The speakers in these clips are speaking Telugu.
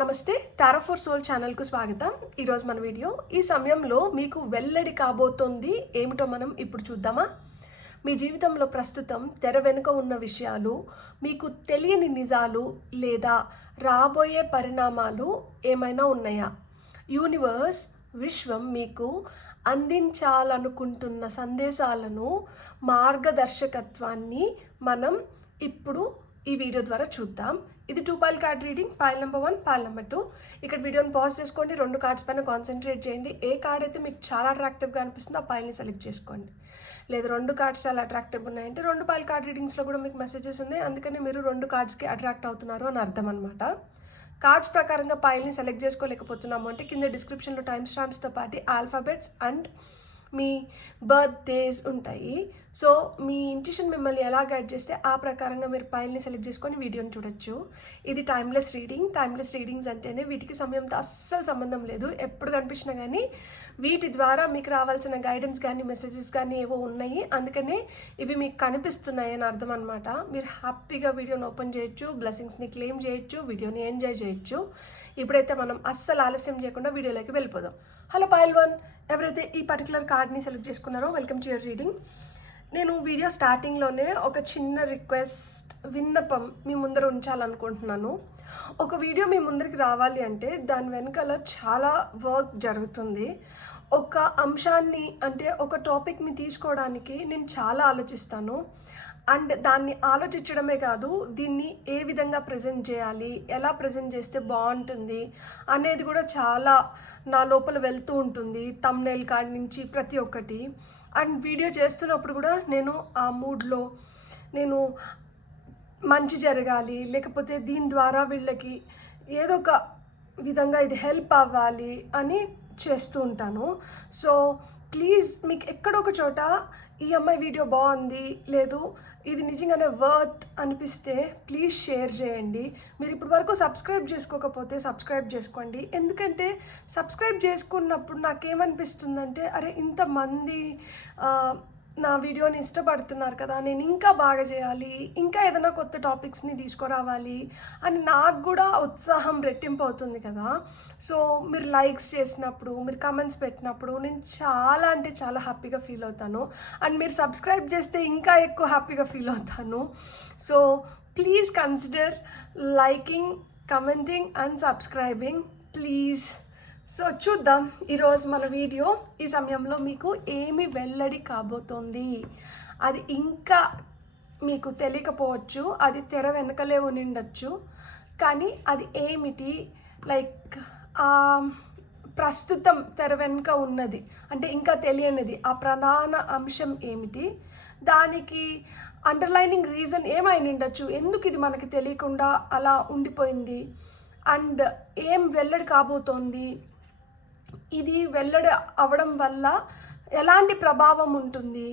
నమస్తే టారో ఫర్ సోల్ ఛానల్కు స్వాగతం. ఈరోజు మన వీడియో ఈ సమయంలో మీకు వెల్లడి కాబోతోంది ఏమిటో మనం ఇప్పుడు చూద్దామా. మీ జీవితంలో ప్రస్తుతం తెర వెనుక ఉన్న విషయాలు, మీకు తెలియని నిజాలు లేదా రాబోయే పరిణామాలు ఏమైనా ఉన్నాయా? యూనివర్స్, విశ్వం మీకు అందించాలనుకుంటున్న సందేశాలను, మార్గదర్శకత్వాన్ని మనం ఇప్పుడు ఈ వీడియో ద్వారా చూద్దాం. ఇది 2 pile card reading. Pile number 1, pile number 2. ఇక్కడ వీడియోని పాజ్ చేసుకోండి, 2 కార్డ్స్ పైన కాన్సన్ట్రేట్ చేయండి. ఏ కార్డ్ అయితే మీకు చాలా అట్రాక్టివ్గా అనిపిస్తుందో ఆ పైల్ని సెలెక్ట్ చేసుకోండి. లేదా 2 కార్డ్స్ చాలా అట్రాక్టివ్గా ఉన్నాయంటే 2 పైల్ కార్డ్ రీడింగ్స్లో కూడా మీకు మెసేజెస్ ఉన్నాయి, అందుకని మీరు 2 కార్డ్స్కి అట్రాక్ట్ అవుతున్నారు అని అర్థం అనమాట. కార్డ్స్ ప్రకారంగా పైల్ని సెలెక్ట్ చేసుకోలేకపోతున్నాము అంటే కింద డిస్క్రిప్షన్లో టైమ్ స్టాంప్స్తో పాటు alphabets and me birth days ఉంటాయి. సో మీ ఇంట్యూషన్ మిమ్మల్ని ఎలా గైడ్ చేస్తే ఆ ప్రకారంగా మీరు పైల్ని సెలెక్ట్ చేసుకొని వీడియోని చూడొచ్చు. ఇది టైమ్లెస్ రీడింగ్. టైమ్లెస్ రీడింగ్స్ అంటేనే వీటికి సమయంతో అస్సలు సంబంధం లేదు. ఎప్పుడు కనిపించినా కానీ వీటి ద్వారా మీకు రావాల్సిన గైడెన్స్ కానీ మెసేజెస్ కానీ ఏవో ఉన్నాయి, అందుకనే ఇవి మీకు కనిపిస్తున్నాయి అని అర్థం అనమాట. మీరు హ్యాపీగా వీడియోని ఓపెన్ చేయొచ్చు, బ్లెస్సింగ్స్ని క్లెయిమ్ చేయొచ్చు, వీడియోని ఎంజాయ్ చేయొచ్చు. ఇప్పుడైతే మనం అస్సలు ఆలస్యం చేయకుండా వీడియోలోకి వెళ్ళిపోదాం. హలో పైల్ 1, ఎవరైతే ఈ పర్టికులర్ కార్డ్ని సెలెక్ట్ చేసుకున్నారో వెల్కమ్ టు యువర్ రీడింగ్. నేను వీడియో స్టార్టింగ్లోనే ఒక చిన్న రిక్వెస్ట్, విన్నపం మీ ముందర ఉంచాలనుకుంటున్నాను. ఒక వీడియో మీ ముందరికి రావాలి అంటే దాని వెనకాల చాలా వర్క్ జరుగుతుంది. ఒక అంశాన్ని అంటే ఒక టాపిక్ని తీసుకోవడానికి నేను చాలా ఆలోచిస్తాను. అండ్ దాన్ని ఆలోచించడమే కాదు, దీన్ని ఏ విధంగా ప్రజెంట్ చేయాలి, ఎలా ప్రజెంట్ చేస్తే బాగుంటుంది అనేది కూడా చాలా నా లోపల వెళ్తూ ఉంటుంది. థంబ్నెయిల్ కార్డ్ నుంచి ప్రతి ఒక్కటి. అండ్ వీడియో చేస్తున్నప్పుడు కూడా నేను ఆ మూడ్లో నేను మంచి జరగాలి, లేకపోతే దీని ద్వారా వీళ్ళకి ఏదో ఒక విధంగా ఇది హెల్ప్ అవ్వాలి అని చేస్తూ ఉంటాను. సో ప్లీజ్ మీకు ఎక్కడొక చోట ఈ అమ్మాయి వీడియో బాగుంది, లేదు ఇది నిజంగానే వర్త్ అనిపిస్తే ప్లీజ్ షేర్ చేయండి. మీరు ఇప్పటి వరకు సబ్స్క్రైబ్ చేసుకోకపోతే సబ్స్క్రైబ్ చేసుకోండి. ఎందుకంటే సబ్స్క్రైబ్ చేసుకున్నప్పుడు నాకేమనిపిస్తుందంటే, అరే ఇంతమంది నా వీడియోని ఇష్టపడుతున్నారు కదా, నేను ఇంకా బాగా చేయాలి, ఇంకా ఏదైనా కొత్త టాపిక్స్ని తీసుకురావాలి అని నాకు కూడా ఉత్సాహం రెట్టింపు అవుతుంది కదా. సో మీరు లైక్స్ చేసినప్పుడు, మీరు కమెంట్స్ పెట్టినప్పుడు నేను చాలా అంటే చాలా హ్యాపీగా ఫీల్ అవుతాను. అండ్ మీరు సబ్స్క్రైబ్ చేస్తే ఇంకా ఎక్కువ హ్యాపీగా ఫీల్ అవుతాను. So please consider liking, commenting and subscribing please. So చూద్దాం ఈరోజు మన వీడియో. ఈ సమయంలో మీకు ఏమి వెల్లడి కాబోతోంది అది ఇంకా మీకు తెలియకపోవచ్చు, అది తెర వెనకలే ఉండిండొచ్చు, కానీ అది ఏమిటి, లైక్ ప్రస్తుతం తెర వెనుక ఉన్నది అంటే ఇంకా తెలియనిది, ఆ ప్రధాన అంశం ఏమిటి, దానికి అండర్లైనింగ్ రీజన్ ఏమైనా ఉండొచ్చు, ఎందుకు ఇది మనకి తెలియకుండా అలా ఉండిపోయింది, అండ్ ఏం వెల్లడి కాబోతోంది, ఇది వెల్లడి అవ్వడం వల్ల ఎలాంటి ప్రభావం ఉంటుంది,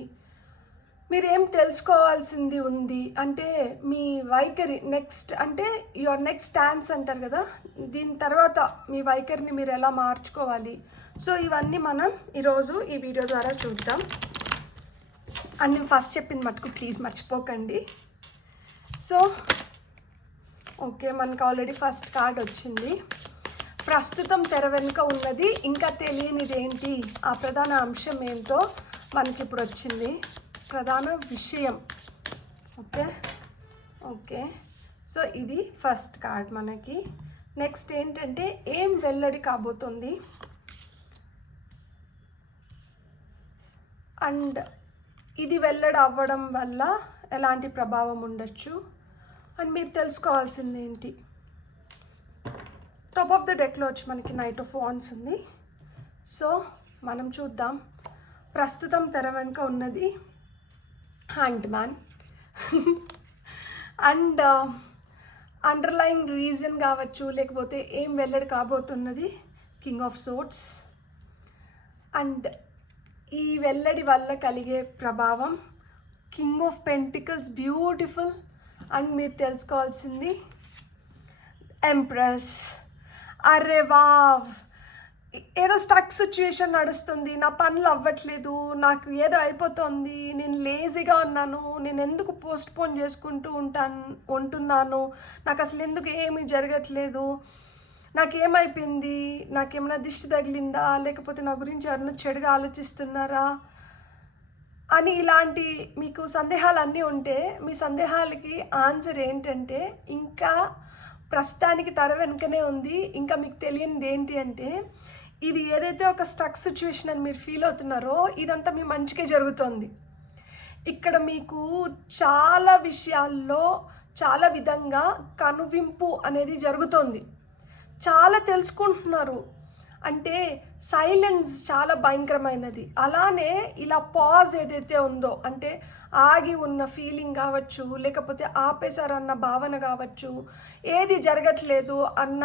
మీరేం తెలుసుకోవాల్సింది ఉంది అంటే మీ వైఖరి నెక్స్ట్ అంటే యువర్ నెక్స్ట్ స్టాన్స్ అంటారు కదా, దీని తర్వాత మీ వైఖరిని మీరు ఎలా మార్చుకోవాలి. సో ఇవన్నీ మనం ఈరోజు ఈ వీడియో ద్వారా చూద్దాం. అండ్ నేను ఫస్ట్ చెప్పింది మటుకు ప్లీజ్ మర్చిపోకండి. సో ఓకే, మనకు ఆల్రెడీ ఫస్ట్ కార్డ్ వచ్చింది. ప్రస్తుతం తెర వెనుక ఉన్నది, ఇంకా తెలియనిది ఏంటి, ఆ ప్రధాన అంశం ఏంటో మనకి ఇప్పుడు వచ్చింది, ప్రధాన విషయం. ఓకే ఓకే సో ఇది ఫస్ట్ కార్డ్ మనకి. నెక్స్ట్ ఏంటంటే ఏం వెల్లడి కాబోతుంది అండ్ ఇది వెల్లడి అవ్వడం వల్ల ఎలాంటి ప్రభావం ఉండొచ్చు అండ్ మీరు తెలుసుకోవాల్సింది ఏంటి. టాప్ ఆఫ్ ద డెక్లో వచ్చి మనకి నైట్ ఆఫ్ వాండ్స్ ఉంది. సో మనం చూద్దాం. ప్రస్తుతం తెర వెనుక ఉన్నది hanged man and underline reason కావచ్చు, లేకపోతే ఏం వెల్లడి కాబోతున్నది కింగ్ ఆఫ్ సోర్డ్స్. అండ్ ఈ వెల్లడి వల్ల కలిగే ప్రభావం king of pentacles, beautiful. And మీరు తెలుసుకోవాల్సింది ఎంప్రెస్. అరే వావ్, ఏదో స్టక్ సిచ్యువేషన్ నడుస్తుంది, నా పనులు అవ్వట్లేదు, నాకు ఏదో అయిపోతుంది, నేను లేజీగా ఉన్నాను, నేను ఎందుకు పోస్ట్పోన్ చేసుకుంటూ ఉంటున్నాను, నాకు అసలు ఎందుకు ఏమీ జరగట్లేదు, నాకేమైపోయింది, నాకేమైనా దిష్టి తగిలిందా, లేకపోతే నా గురించి ఎవరైనా చెడుగా ఆలోచిస్తున్నారా అని ఇలాంటి మీకు సందేహాలు అన్నీ ఉంటే మీ సందేహాలకి ఆన్సర్ ఏంటంటే ఇంకా ప్రస్తుతానికి తెర వెనుకనే ఉంది. ఇంకా మీకు తెలియనిది ఏంటి అంటే ఇది ఏదైతే ఒక స్టక్ సిచ్యువేషన్ అని మీరు ఫీల్ అవుతున్నారో ఇదంతా మీ మంచికే జరుగుతుంది. ఇక్కడ మీకు చాలా విషయాల్లో చాలా విధంగా కనువింపు అనేది జరుగుతుంది. చాలా తెలుసుకుంటున్నారు. అంటే సైలెన్స్ చాలా భయంకరమైనది. అలానే ఇలా పాజ్ ఏదైతే ఉందో అంటే ఆగి ఉన్న ఫీలింగ్ కావచ్చు, లేకపోతే ఆపేశారన్న భావన కావచ్చు, ఏది జరగట్లేదు అన్న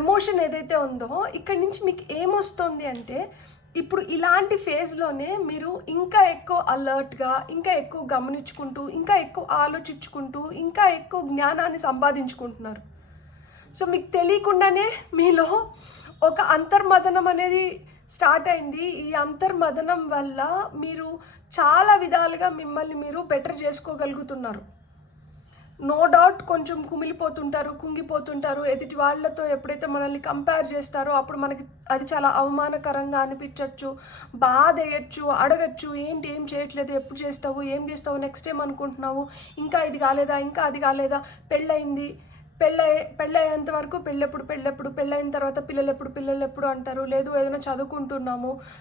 ఎమోషన్ ఏదైతే ఉందో ఇక్కడి నుంచి మీకు ఏమొస్తుంది అంటే ఇప్పుడు ఇలాంటి ఫేజ్లోనే మీరు ఇంకా ఎక్కువ అలర్ట్గా, ఇంకా ఎక్కువ గమనించుకుంటూ, ఇంకా ఎక్కువ ఆలోచించుకుంటూ, ఇంకా ఎక్కువ జ్ఞానాన్ని సంపాదించుకుంటున్నారు. సో మీకు తెలియకుండానే మీలో ఒక అంతర్మథనం అనేది స్టార్ట్ అయింది. ఈ అంతర్మథనం వల్ల మీరు చాలా విధాలుగా మిమ్మల్ని మీరు బెటర్ చేసుకోగలుగుతున్నారు. నో డౌట్ కొంచెం కుమిలిపోతుంటారు, కుంగిపోతుంటారు. ఎదుటి వాళ్ళతో ఎప్పుడైతే మనల్ని కంపేర్ చేస్తారో అప్పుడు మనకి అది చాలా అవమానకరంగా అనిపించవచ్చు, బాధ వేయచ్చు, అడగచ్చు, ఏంటి ఏం చేయట్లేదు, ఎప్పుడు చేస్తావు, ఏం చేస్తావు, నెక్స్ట్ టైం అనుకుంటున్నావు, ఇంకా ఇది కాలేదా, ఇంకా అది కాలేదా, పెళ్ళయింది, పెళ్ళయ్యేంత వరకు పెళ్ళైన తర్వాత పిల్లలు ఎప్పుడు అంటారు. లేదు ఏదైనా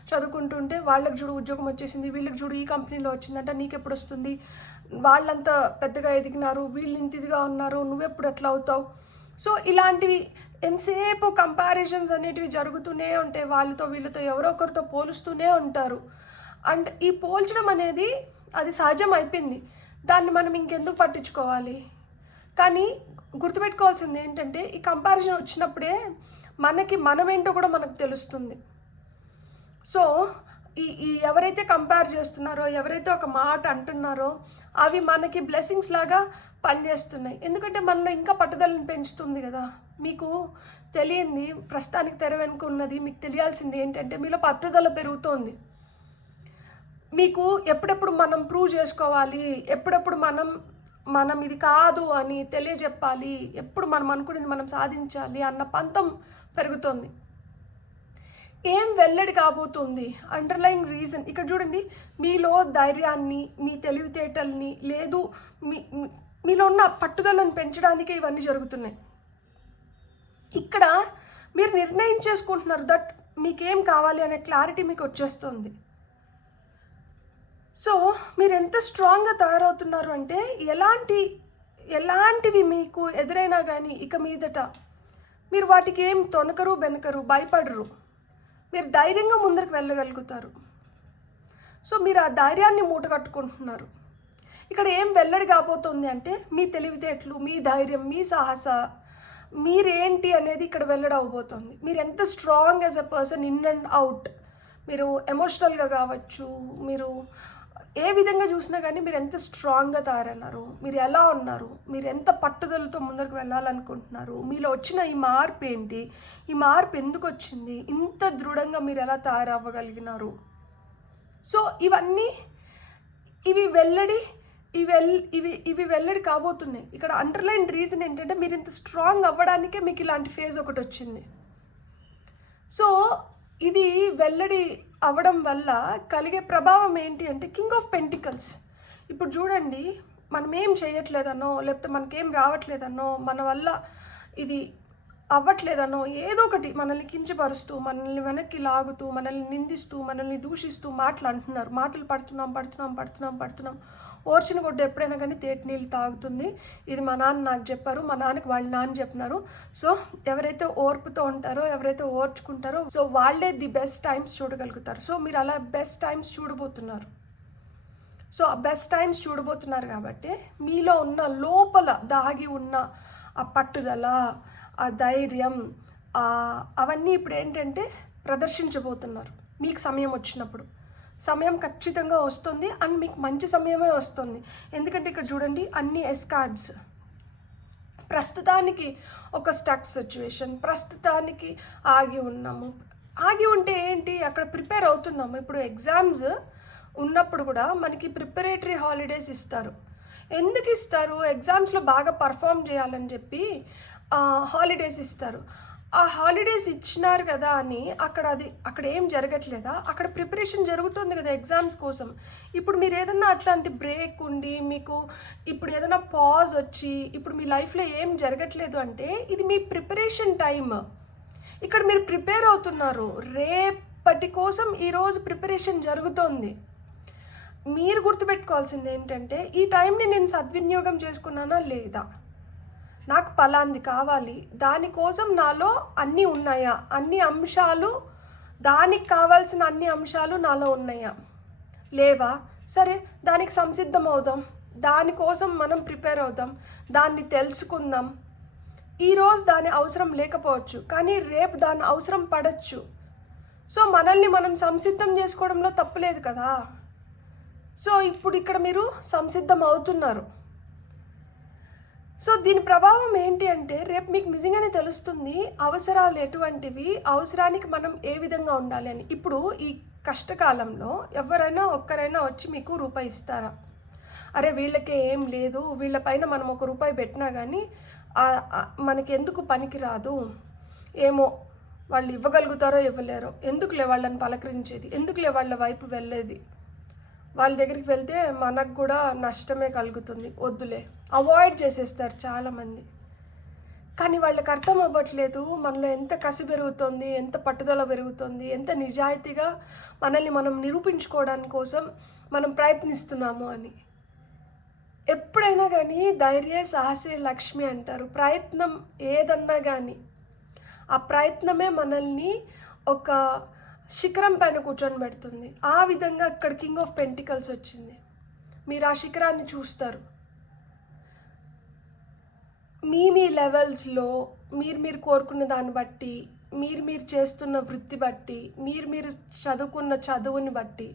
చదువుకుంటుంటే వాళ్ళకి చూడు ఉద్యోగం వచ్చేసింది, వీళ్ళకి చూడు ఈ కంపెనీలో వచ్చిందంట, నీకెప్పుడు వస్తుంది, వాళ్ళంతా పెద్దగా ఎదిగినారు, వీళ్ళు ఇంత ఇదిగా ఉన్నారు, నువ్వెప్పుడు ఎట్లా అవుతావు. సో ఇలాంటివి ఎంతసేపు కంపారిజన్స్ అనేటివి జరుగుతూనే ఉంటాయి. వాళ్ళతో వీళ్ళతో ఎవరో ఒకరితో పోలుస్తూనే ఉంటారు. అండ్ ఈ పోల్చడం అనేది అది సహజం అయిపోయింది. దాన్ని మనం ఇంకెందుకు పట్టించుకోవాలి. కానీ గుర్తుపెట్టుకోవాల్సింది ఏంటంటే ఈ కంపారిజన్ వచ్చినప్పుడే మనమేంటో కూడా మనకు తెలుస్తుంది. సో ఈ ఎవరైతే కంపేర్ చేస్తున్నారో, ఎవరైతే ఒక మాట అంటున్నారో అవి మనకి బ్లెస్సింగ్స్ లాగా పనిచేస్తున్నాయి. ఎందుకంటే మనలో ఇంకా పట్టుదలను పెంచుతుంది కదా. మీకు తెలియంది ప్రస్తుతానికి తెర వెనుక ఉన్నది, మీకు తెలియాల్సింది ఏంటంటే మీలో పట్టుదల పెరుగుతోంది. మీకు ఎప్పుడెప్పుడు మనం ప్రూవ్ చేసుకోవాలి, ఎప్పుడెప్పుడు మనం ఇది కాదు అని తెలియజెప్పాలి, ఎప్పుడు మనం అనుకునేది మనం సాధించాలి అన్న పంతం పెరుగుతుంది. ఏం వెల్లడి కాబోతుంది అండర్లైన్ రీజన్ ఇక్కడ చూడండి. మీలో ధైర్యాన్ని, మీ తెలివితేటల్ని, లేదు మీలో ఉన్న పట్టుదలను పెంచడానికి ఇవన్నీ జరుగుతున్నాయి. ఇక్కడ మీరు నిర్ణయం చేసుకుంటున్నారు దట్ మీకేం కావాలి అనే క్లారిటీ మీకు వచ్చేస్తుంది. సో మీరు ఎంత స్ట్రాంగ్గా తయారవుతున్నారు అంటే ఎలాంటివి మీకు ఎదురైనా కానీ ఇక మీదట మీరు వాటికి ఏం తొనకరు, బెనకరు, భయపడరు. మీరు ధైర్యంగా ముందరికి వెళ్ళగలుగుతారు. సో మీరు ఆ ధైర్యాన్ని మూట కట్టుకుంటున్నారు. ఇక్కడ ఏం వెల్లడి కాబోతుంది అంటే మీ తెలివితేటలు, మీ ధైర్యం, మీ సాహస, మీరేంటి అనేది ఇక్కడ వెల్లడి అవబోతుంది. మీరు ఎంత strong as a person in and out, మీరు ఎమోషనల్గా కావచ్చు, మీరు ఏ విధంగా చూసినా కానీ మీరు ఎంత స్ట్రాంగ్గా తయారన్నారు, మీరు ఎలా ఉన్నారు, మీరు ఎంత పట్టుదలతో ముందరకు వెళ్ళాలనుకుంటున్నారు, మీలో వచ్చిన ఈ మార్పు ఏంటి, ఈ మార్పు ఎందుకు వచ్చింది, ఇంత దృఢంగా మీరు ఎలా తయారవ్వగలిగినారు. సో ఇవి వెల్లడి కాబోతున్నాయి. ఇక్కడ అండర్లైన్ రీజన్ ఏంటంటే మీరు ఇంత స్ట్రాంగ్ అవ్వడానికే మీకు ఇలాంటి ఫేజ్ ఒకటి వచ్చింది. సో ఇది వెల్లడి అవ్వడం వల్ల కలిగే ప్రభావం ఏంటి అంటే కింగ్ ఆఫ్ పెంటికల్స్. ఇప్పుడు చూడండి, మనం ఏం చేయట్లేదనో, లేకపోతే మనకేం రావట్లేదనో, మన వల్ల ఇది అవ్వట్లేదనో, ఏదో ఒకటి మనల్ని కించపరుస్తూ, మనల్ని వెనక్కి లాగుతూ, మనల్ని నిందిస్తూ, మనల్ని దూషిస్తూ మాటలు పడుతున్నాం. ఓర్చిన గుడ్డ ఎప్పుడైనా కానీ తేటి నీళ్ళు తాగుతుంది. ఇది మా నాన్న నాకు చెప్పారు, మా నాన్నకి వాళ్ళ నాన్న చెప్పినారు. సో ఎవరైతే ఓర్పుతో ఉంటారో, ఎవరైతే ఓర్చుకుంటారో, సో వాళ్ళే ది బెస్ట్ టైమ్స్ చూడగలుగుతారు. సో మీరు అలా బెస్ట్ టైమ్స్ చూడబోతున్నారు. సో ఆ బెస్ట్ టైమ్స్ చూడబోతున్నారు కాబట్టి మీలో ఉన్న లోపల దాగి ఉన్న ఆ పట్టుదల, ఆ ధైర్యం, అవన్నీ ఇప్పుడు ఏంటంటే ప్రదర్శించబోతున్నారు. మీకు సమయం వచ్చినప్పుడు సమయం ఖచ్చితంగా వస్తుంది. అండ్ మీకు మంచి సమయమే వస్తుంది. ఎందుకంటే ఇక్కడ చూడండి, అన్ని ఎస్ కార్డ్స్. ప్రస్తుతానికి ఒక స్టక్ సిచ్యువేషన్, ప్రస్తుతానికి ఆగి ఉన్నాము. ఆగి ఉంటే ఏంటి, అక్కడ ప్రిపేర్ అవుతున్నాము. ఇప్పుడు ఎగ్జామ్స్ ఉన్నప్పుడు కూడా మనకి ప్రిపరేటరీ హాలిడేస్ ఇస్తారు. ఎందుకు ఇస్తారు? ఎగ్జామ్స్లో బాగా పర్ఫామ్ చేయాలని చెప్పి హాలిడేస్ ఇస్తారు. ఆ హాలిడేస్ ఇచ్చినారు కదా అని అక్కడ ఏం జరగట్లేదా? అక్కడ ప్రిపరేషన్ జరుగుతుంది కదా ఎగ్జామ్స్ కోసం. ఇప్పుడు మీరు ఏదన్నా అట్లాంటి బ్రేక్ ఉండి మీకు ఇప్పుడు ఏదైనా పాజ్ వచ్చి ఇప్పుడు మీ లైఫ్లో ఏం జరగట్లేదు అంటే ఇది మీ ప్రిపరేషన్ టైమ్. ఇక్కడ మీరు ప్రిపేర్ అవుతున్నారు, రేపటి కోసం ఈరోజు ప్రిపరేషన్ జరుగుతోంది. మీరు గుర్తుపెట్టుకోవాల్సింది ఏంటంటే ఈ టైంని నేను సద్వినియోగం చేసుకున్నానా లేదా, నాకు పలాంది కావాలి, దానికోసం నాలో అన్నీ ఉన్నాయా, అన్ని అంశాలు దానికి కావాల్సిన అన్ని అంశాలు నాలో ఉన్నాయా లేవా, సరే దానికి సంసిద్ధం అవుదాం, దానికోసం మనం ప్రిపేర్ అవుదాం, దాన్ని తెలుసుకుందాం. ఈరోజు దాని అవసరం లేకపోవచ్చు కానీ రేపు దాని అవసరం పడచ్చు. సో మనల్ని మనం సంసిద్ధం చేసుకోవడంలో తప్పులేదు కదా. సో ఇప్పుడు ఇక్కడ మీరు సంసిద్ధం అవుతున్నారు. సో దీని ప్రభావం ఏంటి అంటే రేపు మీకు నిజంగానే తెలుస్తుంది అవసరాలు ఎటువంటివి, అవసరానికి మనం ఏ విధంగా ఉండాలి అని. ఇప్పుడు ఈ కష్టకాలంలో ఎవరైనా ఒక్కరైనా వచ్చి మీకు రూపాయి ఇస్తారా? అరే వీళ్ళకే ఏం లేదు, వీళ్ళపైన మనం ₹1 పెట్టినా కానీ మనకి ఎందుకు పనికి రాదు, ఏమో వాళ్ళు ఇవ్వగలుగుతారో ఇవ్వలేరో, ఎందుకులే వాళ్ళని పలకరించేది, ఎందుకులే వాళ్ళ వైపు వెళ్ళేది, వాళ్ళ దగ్గరికి వెళ్తే మనకు కూడా నష్టమే కలుగుతుంది, వద్దులే, అవాయిడ్ చేసేస్తారు చాలామంది. కానీ వాళ్ళకి అర్థం అవ్వట్లేదు మనలో ఎంత కసి పెరుగుతుంది, ఎంత పట్టుదల పెరుగుతుంది, ఎంత నిజాయితీగా మనల్ని మనం నిరూపించుకోవడానికి కోసం మనం ప్రయత్నిస్తున్నాము అని. ఎప్పుడైనా కానీ ధైర్య సాహసే లక్ష్మి అంటారు. ప్రయత్నం ఏదన్నా కానీ ఆ ప్రయత్నమే మనల్ని ఒక శిఖరం పైన కూర్చొని పెడుతుంది. ఆ విధంగా అక్కడ కింగ్ ఆఫ్ పెంటికల్స్ వచ్చింది. మీరు ఆ శిఖరాన్ని చూస్తారు. మీ లెవెల్స్లో మీరు కోరుకున్న దాన్ని బట్టి, మీరు చేస్తున్న వృత్తి బట్టి, మీరు చదువుకున్న చదువుని బట్టి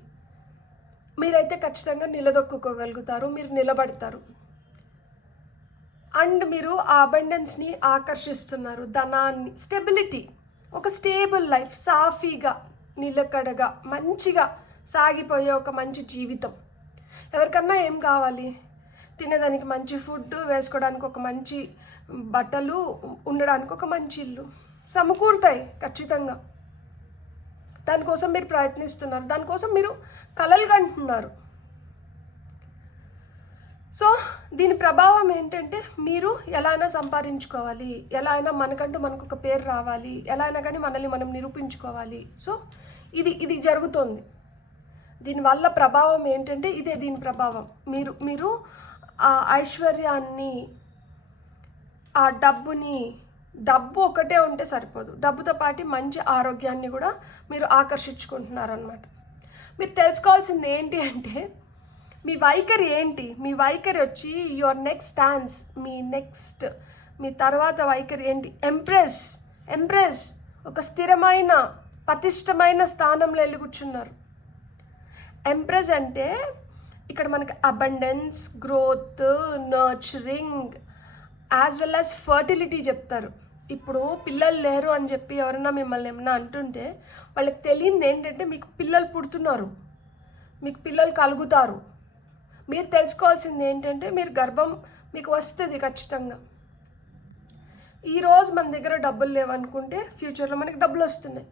మీరైతే ఖచ్చితంగా నిలదొక్కుకోగలుగుతారు, మీరు నిలబడతారు. అండ్ మీరు ఆ అబండెన్స్ని ఆకర్షిస్తున్నారు, ధనాన్ని, స్టెబిలిటీ, ఒక స్టేబుల్ లైఫ్, సాఫీగా నిలకడగా మంచిగా సాగిపోయే ఒక మంచి జీవితం. ఎవరికన్నా ఏం కావాలి? తినేదానికి మంచి ఫుడ్, వేసుకోవడానికి ఒక మంచి బట్టలు, ఉండడానికి ఒక మంచి ఇల్లు సమకూరుతాయి ఖచ్చితంగా. దానికోసం మీరు ప్రయత్నిస్తున్నారు, దానికోసం మీరు కలలు కంటున్నారు. సో దీని ప్రభావం ఏంటంటే మీరు ఎలా అయినా సంపాదించుకోవాలి, ఎలా అయినా మనకంటూ మనకు ఒక పేరు రావాలి, ఎలా అయినా కానీ మనల్ని మనం నిరూపించుకోవాలి. సో ఇది జరుగుతోంది. దీనివల్ల ప్రభావం ఏంటంటే ఇదే దీని ప్రభావం. మీరు ఆ ఐశ్వర్యాన్ని, ఆ డబ్బు ఒకటే ఉంటే సరిపోదు, డబ్బుతో పాటు మంచి ఆరోగ్యాన్ని కూడా మీరు ఆకర్షించుకుంటున్నారనమాట. మీరు తెలుసుకోవాల్సింది ఏంటి అంటే మీ వైఖరి ఏంటి. మీ వైఖరి వచ్చి యువర్ నెక్స్ట్ స్టాన్స్, మీ తర్వాత వైఖరి ఏంటి? ఎంప్రెస్ ఒక స్థిరమైన పతిష్టమైన స్థానంలో వెళ్ళి కూర్చున్నారు. ఎంప్రెస్ అంటే ఇక్కడ మనకి abundance, growth, nurturing as well as fertility చెప్తారు. ఇప్పుడు పిల్లలు లేరు అని చెప్పి ఎవరన్నా మిమ్మల్ని ఏమన్నా అంటుంటే వాళ్ళకి తెలియంది ఏంటంటే మీకు పిల్లలు పుడుతున్నారు, మీకు పిల్లలు కలుగుతారు. మీరు తెలుసుకోవాల్సింది ఏంటంటే మీరు గర్భం మీకు వస్తుంది ఖచ్చితంగా. ఈరోజు మన దగ్గర డబ్బులు లేవనుకుంటే ఫ్యూచర్లో మనకి డబ్బులు వస్తున్నాయి.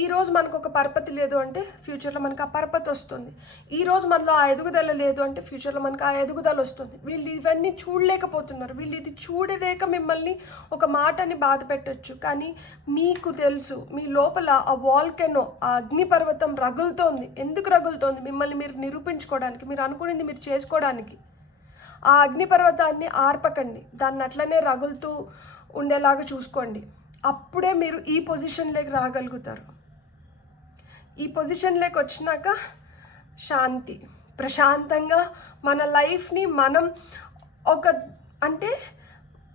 ఈరోజు మనకు ఒక పరపతి లేదు అంటే ఫ్యూచర్లో మనకు ఆ పరపతి వస్తుంది. ఈరోజు మనలో ఆ ఎదుగుదల లేదు అంటే ఫ్యూచర్లో మనకు ఆ ఎదుగుదల వస్తుంది. వీళ్ళు ఇవన్నీ చూడలేకపోతున్నారు. వీళ్ళు ఇది చూడలేక మిమ్మల్ని ఒక మాటని బాధ పెట్టచ్చు. కానీ మీకు తెలుసు మీ లోపల ఆ వాల్కెనో, ఆ అగ్నిపర్వతం రగులుతోంది. ఎందుకు రగులుతోంది? మిమ్మల్ని మీరు నిరూపించుకోవడానికి, మీరు అనుకునేది మీరు చేసుకోవడానికి. ఆ అగ్నిపర్వతాన్ని ఆర్పకండి, దాన్ని అట్లనే రగులుతూ ఉండేలాగా చూసుకోండి. అప్పుడే మీరు ఈ పొజిషన్లోకి రాగలుగుతారు. ఈ పొజిషన్లోకి వచ్చినాక శాంతి, ప్రశాంతంగా మన లైఫ్ని మనం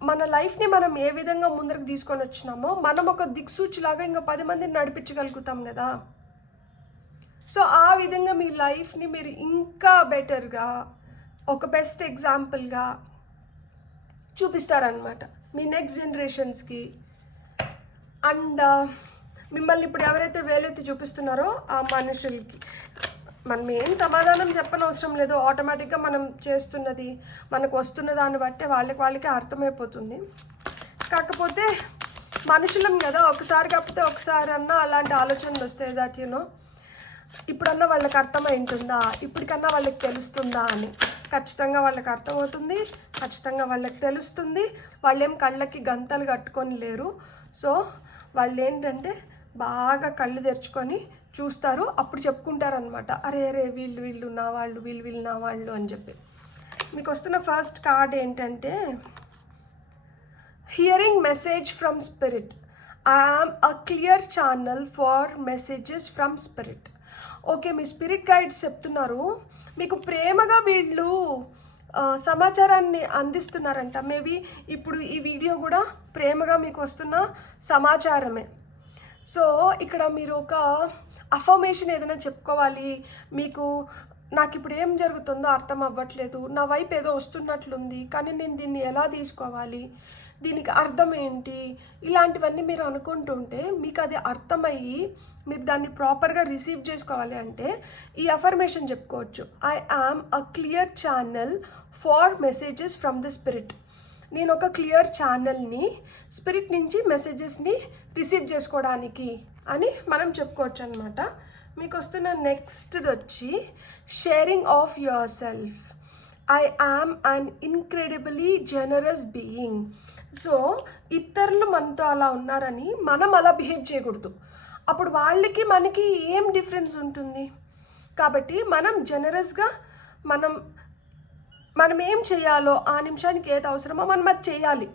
మన లైఫ్ని మనం ఏ విధంగా ముందరకు తీసుకొని వచ్చినామో మనం ఒక దిక్సూచిలాగా ఇంకా 10 మందిని నడిపించగలుగుతాం కదా. సో ఆ విధంగా మీ లైఫ్ని మీరు ఇంకా బెటర్గా, ఒక బెస్ట్ ఎగ్జాంపుల్గా చూపిస్తారనమాట మీ నెక్స్ట్ జనరేషన్స్కి. అండ్ మిమ్మల్ని ఇప్పుడు ఎవరైతే వేలెత్తి చూపిస్తున్నారో ఆ మనుషులకి మనం ఏం సమాధానం చెప్పనవసరం లేదు. ఆటోమేటిక్గా మనం చేస్తున్నది, మనకు వస్తున్న దాన్ని బట్టి వాళ్ళకి అర్థమైపోతుంది. కాకపోతే మనుషులం కదా, ఒకసారి కాకపోతే ఒకసారి అన్నా అలాంటి ఆలోచనలు వస్తాయి. దట్ యూనో ఇప్పుడన్నా వాళ్ళకి అర్థమైంటుందా, ఇప్పటికన్నా వాళ్ళకి తెలుస్తుందా అని. ఖచ్చితంగా వాళ్ళకి అర్థమవుతుంది, ఖచ్చితంగా వాళ్ళకి తెలుస్తుంది. వాళ్ళేం కళ్ళకి గంతలు కట్టుకొని లేరు. సో వాళ్ళు ఏంటంటే బాగా కళ్ళు తెరుచుకొని చూస్తారు, అప్పుడు చెప్పుకుంటారనమాట, అరే అరే వీళ్ళు నా వాళ్ళు, వీళ్ళు నా వాళ్ళు అని చెప్పి. మీకు వస్తున్న ఫస్ట్ కార్డ్ ఏంటంటే hearing message from spirit. I am a clear channel for messages from spirit. Okay, మీ స్పిరిట్ గైడ్స్ చెప్తున్నారు మీకు ప్రేమగా వీళ్ళు సమాచారాన్ని అందిస్తున్నారంట. మేబీ ఇప్పుడు ఈ వీడియో కూడా ప్రేమగా మీకు వస్తున్న సమాచారమే. సో ఇక్కడ మీరు ఒక అఫర్మేషన్ ఏదైనా చెప్పుకోవాలి, మీకు నాకు ఇప్పుడు ఏం జరుగుతుందో అర్థం అవ్వట్లేదు, నా వైపు ఏదో వస్తున్నట్లుంది, కానీ నేను దీన్ని ఎలా తీసుకోవాలి, దీనికి అర్థం ఏంటి, ఇలాంటివన్నీ మీరు అనుకుంటుంటే మీకు అది అర్థమయ్యి మీరు దాన్ని ప్రాపర్గా రిసీవ్ చేసుకోవాలి అంటే ఈ అఫర్మేషన్ చెప్పుకోవచ్చు. I am a clear channel for messages from the spirit. నేను ఒక క్లియర్ ఛానల్ని స్పిరిట్ నుంచి మెసేజెస్ని రిసీవ్ చేసుకోవడానికి అని మనం చెప్పుకోవచ్చు అనమాట. మీకు వస్తున్న నెక్స్ట్ వచ్చి sharing of your self. I am un incredibly generous being. So ఇతరులు మనతో అలా ఉన్నారని మనం అలా బిహేవ్ చేయకూడదు, అప్పుడు వాళ్ళకి మనకి ఏం డిఫరెన్స్ ఉంటుంది. కాబట్టి మనం జనరస్గా మనం ఏం చేయాలో ఆ నిమిషానికి ఏది అవసరమో మనం అది చేయాలి.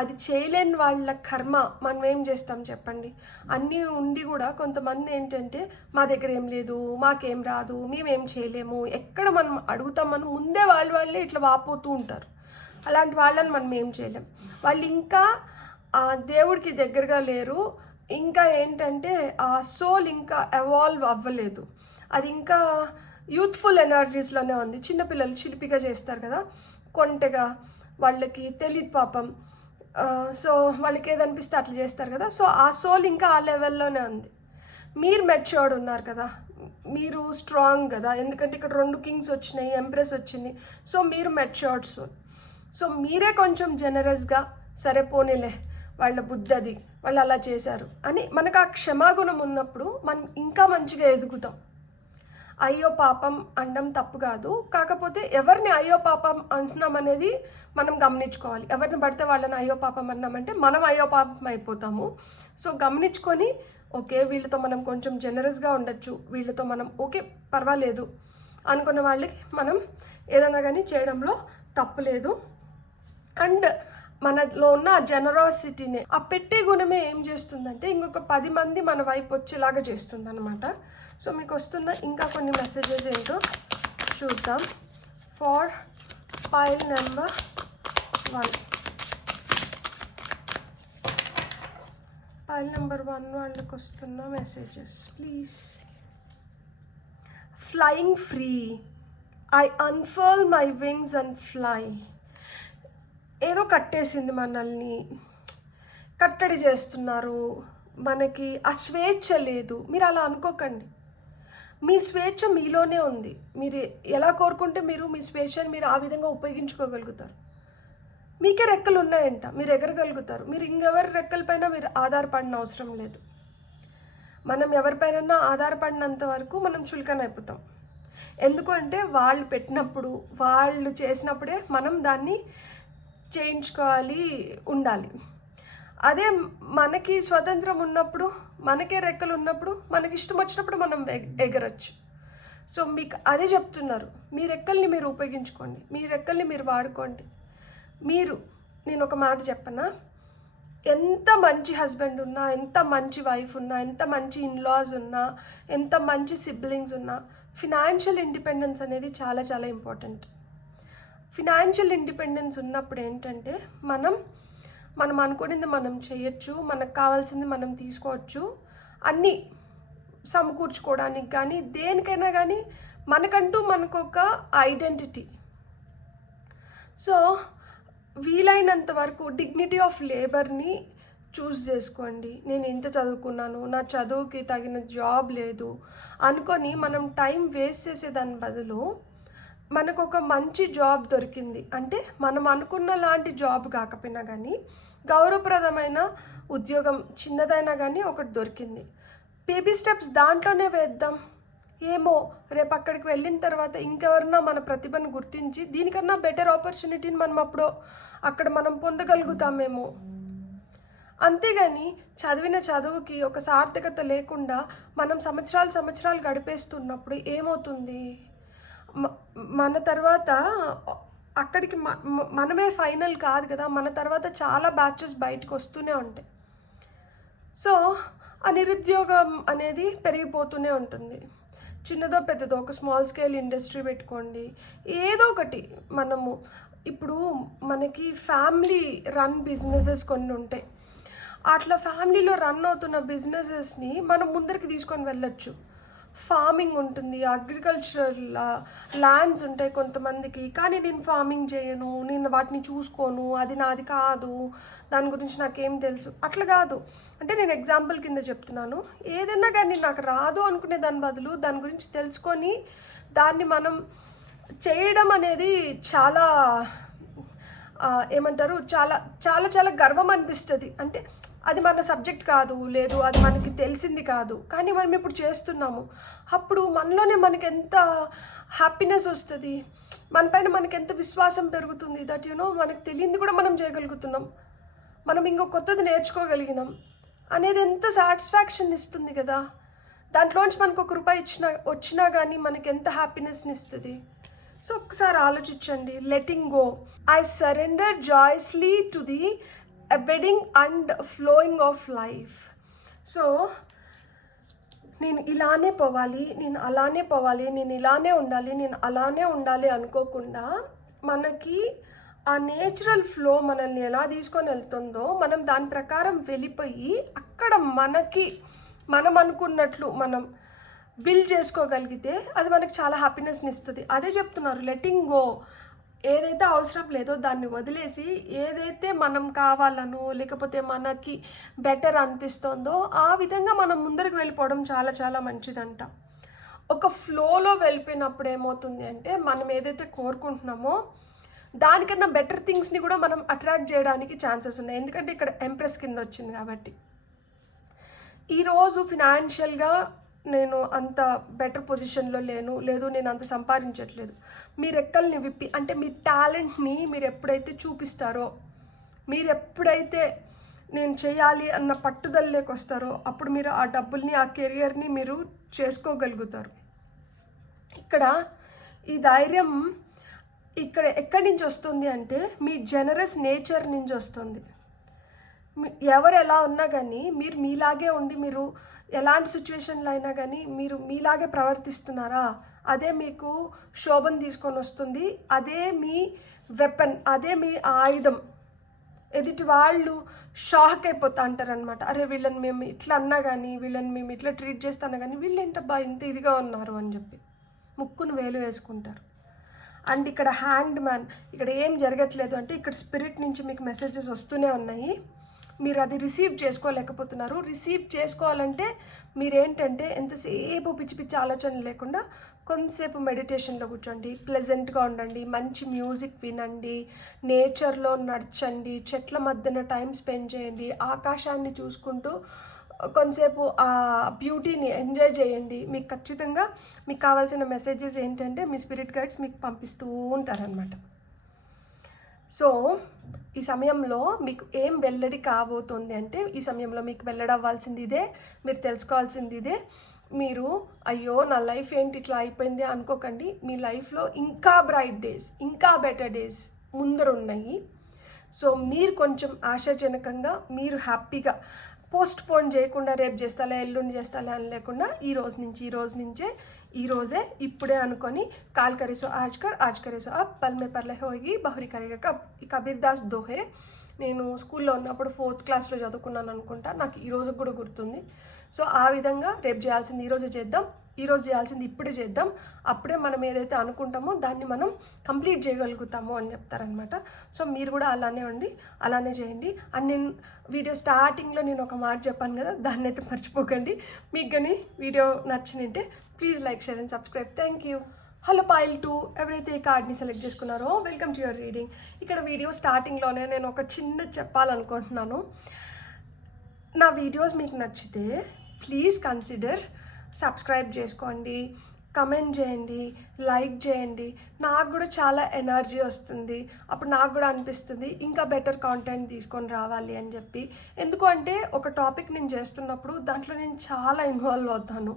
అది చేయలేని వాళ్ళ కర్మ. మనం ఏం చేస్తాం చెప్పండి? అన్నీ ఉండి కూడా కొంతమంది ఏంటంటే మా దగ్గర ఏం లేదు, మాకేం రాదు, మేమేం చేయలేము, ఎక్కడ మనం అడుగుతామని ముందే వాళ్ళే ఇట్లా వాపోతూ ఉంటారు. అలాంటి వాళ్ళని మనం ఏం చేయలేం. వాళ్ళు ఇంకా దేవుడికి దగ్గరగా లేరు, ఇంకా ఏంటంటే ఆ సోల్ ఇంకా ఎవాల్వ్ అవ్వలేదు, అది ఇంకా యూత్ఫుల్ ఎనర్జీస్లోనే ఉంది. చిన్నపిల్లలు చిలిపిగా చేస్తారు కదా, కొంటెగా, వాళ్ళకి తెలియదు పాపం. సో వాళ్ళకి ఏదనిపిస్తే అట్లా చేస్తారు కదా. సో ఆ సోల్ ఇంకా ఆ లెవెల్లోనే ఉంది. మీరు మెచ్యూర్డ్ ఉన్నారు కదా, మీరు స్ట్రాంగ్ కదా, ఎందుకంటే ఇక్కడ 2 కింగ్స్ వచ్చినాయి, ఎంప్రెస్ వచ్చింది. సో మీరు మెచ్యూర్డ్ సోల్. సో మీరే కొంచెం జనరస్గా, సరే పోనీలే వాళ్ళ బుద్ధి అది, వాళ్ళు అలా చేశారు అని మనకు ఆ క్షమాగుణం ఉన్నప్పుడు మనం ఇంకా మంచిగా ఎదుగుతాం. అయ్యో పాపం అనడం తప్పు కాదు, కాకపోతే ఎవరిని అయ్యో పాపం అంటున్నాం అనేది మనం గమనించుకోవాలి. ఎవరిని పడితే వాళ్ళని అయ్యో పాపం అన్నామంటే మనం అయ్యో పాపం అయిపోతాము. సో గమనించుకొని ఓకే వీళ్ళతో మనం కొంచెం జనరస్గా ఉండొచ్చు, వీళ్ళతో మనం ఓకే పర్వాలేదు అనుకున్న వాళ్ళకి మనం ఏదైనా కానీ చేయడంలో తప్పులేదు. అండ్ మనలో ఉన్న ఆ జనరాసిటీని, ఆ పెట్టే గుణమే ఏం చేస్తుందంటే ఇంకొక 10 మంది మన వైపు వచ్చేలాగా చేస్తుంది అనమాట. సో మీకు వస్తున్న ఇంకా కొన్ని మెసేజెస్ ఏంటో చూద్దాం. For pile number 1, pile number 1 వాళ్ళకి వస్తున్న messages please. Flying free. I unfurl my wings and fly. ఏదో కట్టేసింది మనల్ని, కట్టడి చేస్తున్నారు, మనకి ఆ స్వేచ్ఛ లేదు. మీరు అలా అనుకోకండి, మీ స్వేచ్ఛ మీలోనే ఉంది. మీరు ఎలా కోరుకుంటే మీరు మీ స్వేచ్ఛని మీరు ఆ విధంగా ఉపయోగించుకోగలుగుతారు. మీకే రెక్కలు ఉన్నాయంట, మీరు ఎగరగలుగుతారు. మీరు ఇంకెవరి రెక్కలపైన మీరు ఆధారపడిన అవసరం లేదు. మనం ఎవరిపైన ఆధారపడినంత వరకు మనం చులకన అయిపోతాం. ఎందుకంటే వాళ్ళు పెట్టినప్పుడు, వాళ్ళు చేసినప్పుడే మనం దాన్ని చేయించుకోవాలి, ఉండాలి. అదే మనకి స్వతంత్రం ఉన్నప్పుడు, మనకే రెక్కలు ఉన్నప్పుడు, మనకి ఇష్టం వచ్చినప్పుడు మనం ఎగరచ్చు. సో మీకు అదే చెప్తున్నారు, మీ రెక్కల్ని మీరు ఉపయోగించుకోండి, మీ రెక్కల్ని మీరు వాడుకోండి. నేను ఒక మాట చెప్పనా, ఎంత మంచి హస్బెండ్ ఉన్నా, ఎంత మంచి వైఫ్ ఉన్నా, ఎంత మంచి ఇన్లాస్ ఉన్నా, ఎంత మంచి సిబ్లింగ్స్ ఉన్నా, ఫినాన్షియల్ ఇండిపెండెన్స్ అనేది చాలా చాలా ఇంపార్టెంట్. ఫినాన్షియల్ ఇండిపెండెన్స్ ఉన్నప్పుడు ఏంటంటే మనం అనుకునేది మనం చేయొచ్చు, మనకు కావాల్సింది మనం తీసుకోవచ్చు, అన్నీ సమకూర్చుకోవడానికి కానీ దేనికైనా కానీ మనకంటూ మనకు ఒక ఐడెంటిటీ. సో వీలైనంత వరకు డిగ్నిటీ ఆఫ్ లేబర్ని చూస్ చేసుకోండి. నేను ఎంత చదువుకున్నాను, నా చదువుకి తగిన జాబ్ లేదు అనుకొని మనం టైం వేస్ట్ చేసేదాని బదులు మనకు ఒక మంచి జాబ్ దొరికింది అంటే మనం అనుకున్న లాంటి జాబ్ కాకపోయినా కానీ గౌరవప్రదమైన ఉద్యోగం చిన్నదైనా కానీ ఒకటి దొరికింది. బేబీ స్టెప్స్ దాంట్లోనే వేద్దాం. ఏమో రేపు అక్కడికి వెళ్ళిన తర్వాత ఇంకెవరన్నా మన ప్రతిభను గుర్తించి దీనికన్నా బెటర్ ఆపర్చునిటీని మనం అప్పుడు అక్కడ మనం పొందగలుగుతామేమో. అంతేగాని చదివిన చదువుకి ఒక సార్థకత లేకుండా మనం సంవత్సరాలు గడిపేస్తున్నప్పుడు ఏమవుతుంది, మన తర్వాత అక్కడికి మనమే ఫైనల్ కాదు కదా, మన తర్వాత చాలా బ్యాచెస్ బయటకు వస్తూనే ఉంటాయి. సో ఆ నిరుద్యోగం అనేది పెరిగిపోతూనే ఉంటుంది. చిన్నదో పెద్దదో ఒక స్మాల్ స్కేల్ ఇండస్ట్రీ పెట్టుకోండి, ఏదో ఒకటి. మనము ఇప్పుడు మనకి ఫ్యామిలీ రన్ బిజినెసెస్ కొన్ని ఉంటాయి. అట్లా ఫ్యామిలీలో రన్ అవుతున్న బిజినెసెస్ని మనం ముందరికి తీసుకొని వెళ్ళొచ్చు. ఫార్మింగ్ ఉంటుంది, అగ్రికల్చరల్ ల్యాండ్స్ ఉంటాయి కొంతమందికి, కానీ నేను ఫార్మింగ్ చేయను, నేను వాటిని చూసుకోను, అది నాది కాదు, దాని గురించి నాకేం తెలుసు, అట్లా కాదు. అంటే నేను ఎగ్జాంపుల్ కింద చెప్తున్నాను. ఏదైనా కానీ నాకు రాదు అనుకునే దాని బదులు దాని గురించి తెలుసుకొని దాన్ని మనం చేయడం అనేది చాలా ఏమంటారు, చాలా చాలా చాలా గర్వం అనిపిస్తుంది. అంటే అది మన సబ్జెక్ట్ కాదు, లేదు అది మనకి తెలిసింది కాదు, కానీ మనం ఇప్పుడు చేస్తున్నాము. అప్పుడు మనలోనే మనకి ఎంత హ్యాపీనెస్ వస్తుంది, మన పైన మనకి ఎంత విశ్వాసం పెరుగుతుంది. దట్ మనకు తెలియంది కూడా మనం చేయగలుగుతున్నాం, మనం ఇంకో కొత్తది నేర్చుకోగలిగినాం అనేది ఎంత సాటిస్ఫాక్షన్ ఇస్తుంది కదా. దాంట్లోంచి మనకు ₹1 వచ్చినా కానీ మనకి ఎంత హ్యాపీనెస్ని ఇస్తుంది. సో ఒకసారి ఆలోచించండి. Letting go. I surrender joyously to the ebbing and flowing of life. So నేను ఇలానే పోవాలి, నేను అలానే పోవాలి, నేను ఇలానే ఉండాలి, నేను అలానే ఉండాలి అనుకోకుండా మనకి ఆ నేచురల్ ఫ్లో మనల్ని ఎలా తీసుకొని వెళ్తుందో మనం దాని ప్రకారం వెళ్ళిపోయి అక్కడ మనం అనుకున్నట్లు మనం బిల్డ్ చేసుకోగలిగితే అది మనకి చాలా హ్యాపీనెస్ని ఇస్తుంది. అదే చెప్తున్నారు, లెట్టింగ్ గో. ఏదైతే అవసరం లేదో దాన్ని వదిలేసి ఏదైతే మనం కావాలనో లేకపోతే మనకి బెటర్ అనిపిస్తుందో ఆ విధంగా మనం ముందరికి వెళ్ళిపోవడం చాలా చాలా మంచిదంట. ఒక ఫ్లోలో వెళ్ళిపోయినప్పుడు ఏమవుతుంది అంటే మనం ఏదైతే కోరుకుంటున్నామో దానికన్నా బెటర్ థింగ్స్ని కూడా మనం అట్రాక్ట్ చేయడానికి ఛాన్సెస్ ఉన్నాయి. ఎందుకంటే ఇక్కడ ఎంప్రెస్ కింద వచ్చింది కాబట్టి. ఈరోజు ఫినాన్షియల్గా నేను అంత బెటర్ పొజిషన్లో లేదు, నేను అంత సంపాదించట్లేదు. మీ రెక్కల్ని విప్పి, అంటే మీ టాలెంట్ని మీరు ఎప్పుడైతే చూపిస్తారో, మీరు ఎప్పుడైతే నేను చేయాలి అన్న పట్టుదలలోకి వస్తారో అప్పుడు మీరు ఆ డబ్బుల్ని, ఆ కెరియర్ని మీరు చేసుకోగలుగుతారు. ఇక్కడ ఈ ధైర్యం ఇక్కడ ఎక్కడి నుంచి వస్తుంది అంటే మీ జనరస్ నేచర్ నుంచి వస్తుంది. ఎవరు ఎలా ఉన్నా కానీ మీరు మీలాగే ఉండి, మీరు ఎలాంటి సిచ్యువేషన్లో అయినా కానీ మీరు మీలాగే ప్రవర్తిస్తున్నారా, అదే మీకు శోభను తీసుకొని వస్తుంది. అదే మీ వెపన్, అదే మీ ఆయుధం. ఎదుటి వాళ్ళు షాక్ అయిపోతా అంటారనమాట. అరే వీళ్ళని మేము ఇట్లా అన్నా కానీ, వీళ్ళని మేము ఇట్లా ట్రీట్ చేస్తానా కానీ వీళ్ళు ఏంటబ్బా ఇంత ఇదిగా ఉన్నారు అని చెప్పి ముక్కును వేలు వేసుకుంటారు. అండ్ ఇక్కడ హ్యాండ్ మ్యాన్, ఇక్కడ ఏం జరగట్లేదు అంటే ఇక్కడ స్పిరిట్ నుంచి మీకు మెసేజెస్ వస్తూనే ఉన్నాయి, మీరు అది రిసీవ్ చేసుకోలేకపోతున్నారు. రిసీవ్ చేసుకోవాలంటే మీరేంటంటే ఎంతసేపు పిచ్చి పిచ్చి ఆలోచనలు లేకుండా కొంతసేపు మెడిటేషన్లో కూర్చోండి, ప్లెజెంట్గా ఉండండి, మంచి మ్యూజిక్ వినండి, నేచర్లో నడచండి, చెట్ల మధ్యన టైం స్పెండ్ చేయండి, ఆకాశాన్ని చూసుకుంటూ కొంతసేపు ఆ బ్యూటీని ఎంజాయ్ చేయండి. మీకు ఖచ్చితంగా మీకు కావాల్సిన మెసేజెస్ ఏంటంటే మీ స్పిరిట్ గైడ్స్ మీకు పంపిస్తూ ఉంటారనమాట. సో ఈ సమయంలో మీకు ఏం వెల్లడి కాబోతుంది అంటే, ఈ సమయంలో మీకు వెల్లడవ్వాల్సింది ఇదే, మీరు తెలుసుకోవాల్సింది ఇదే. మీరు అయ్యో నా లైఫ్ ఏంటి ఇట్లా అయిపోయింది అనుకోకండి. మీ లైఫ్లో ఇంకా బ్రైట్ డేస్, ఇంకా బెటర్ డేస్ ముందరున్నాయి. సో మీరు కొంచెం ఆశాజనకంగా, మీరు హ్యాపీగా పోస్ట్ పోన్ చేయకుండా రేపు చేస్తాలే, ఎల్లుండి చేస్తాలే అని లేకుండా ఈ రోజే ఇప్పుడే అనుకొని కాల్ करे सो आज करे सो अब पल में परले होगी बहुरी करेगा कब. ఈ కబీర్ దాస్ దోహే నేను స్కూల్లో ఉన్నప్పుడు 4th క్లాస్లో చదువుకున్నాను అనుకుంటా, నాకు ఈ రోజు కూడా గుర్తుంది. సో ఆ విధంగా రేపు చేయాల్సింది ఈరోజే చేద్దాం, ఈరోజు చేయాల్సింది ఇప్పుడే చేద్దాం, అప్పుడే మనం ఏదైతే అనుకుంటామో దాన్ని మనం కంప్లీట్ చేయగలుగుతాము అని చెప్తారనమాట. సో మీరు కూడా అలానే ఉండి అలానే చేయండి. అండ్ నేను వీడియో స్టార్టింగ్లో నేను ఒక మాట చెప్పాను కదా, దాన్ని అయితే మర్చిపోకండి. మీకు కానీ వీడియో నచ్చినంటే please like, share and subscribe. Thank you. Hello pile 2 ఎవరైతే ఈ కార్డ్ని సెలెక్ట్ చేసుకున్నారో వెల్కమ్ టు యువర్ రీడింగ్. ఇక్కడ వీడియో స్టార్టింగ్లోనే నేను ఒక చిన్న చెప్పాలనుకుంటున్నాను. నా వీడియోస్ మీకు నచ్చితే ప్లీజ్ కన్సిడర్ సబ్స్క్రైబ్ చేసుకోండి, కమెంట్ చేయండి, లైక్ చేయండి. నాకు కూడా చాలా ఎనర్జీ వస్తుంది. అప్పుడు నాకు కూడా అనిపిస్తుంది ఇంకా బెటర్ కాంటెంట్ తీసుకొని రావాలి అని చెప్పి. ఎందుకు అంటే ఒక టాపిక్ నేను చేస్తున్నప్పుడు దాంట్లో నేను చాలా ఇన్వాల్వ్ అవుతాను.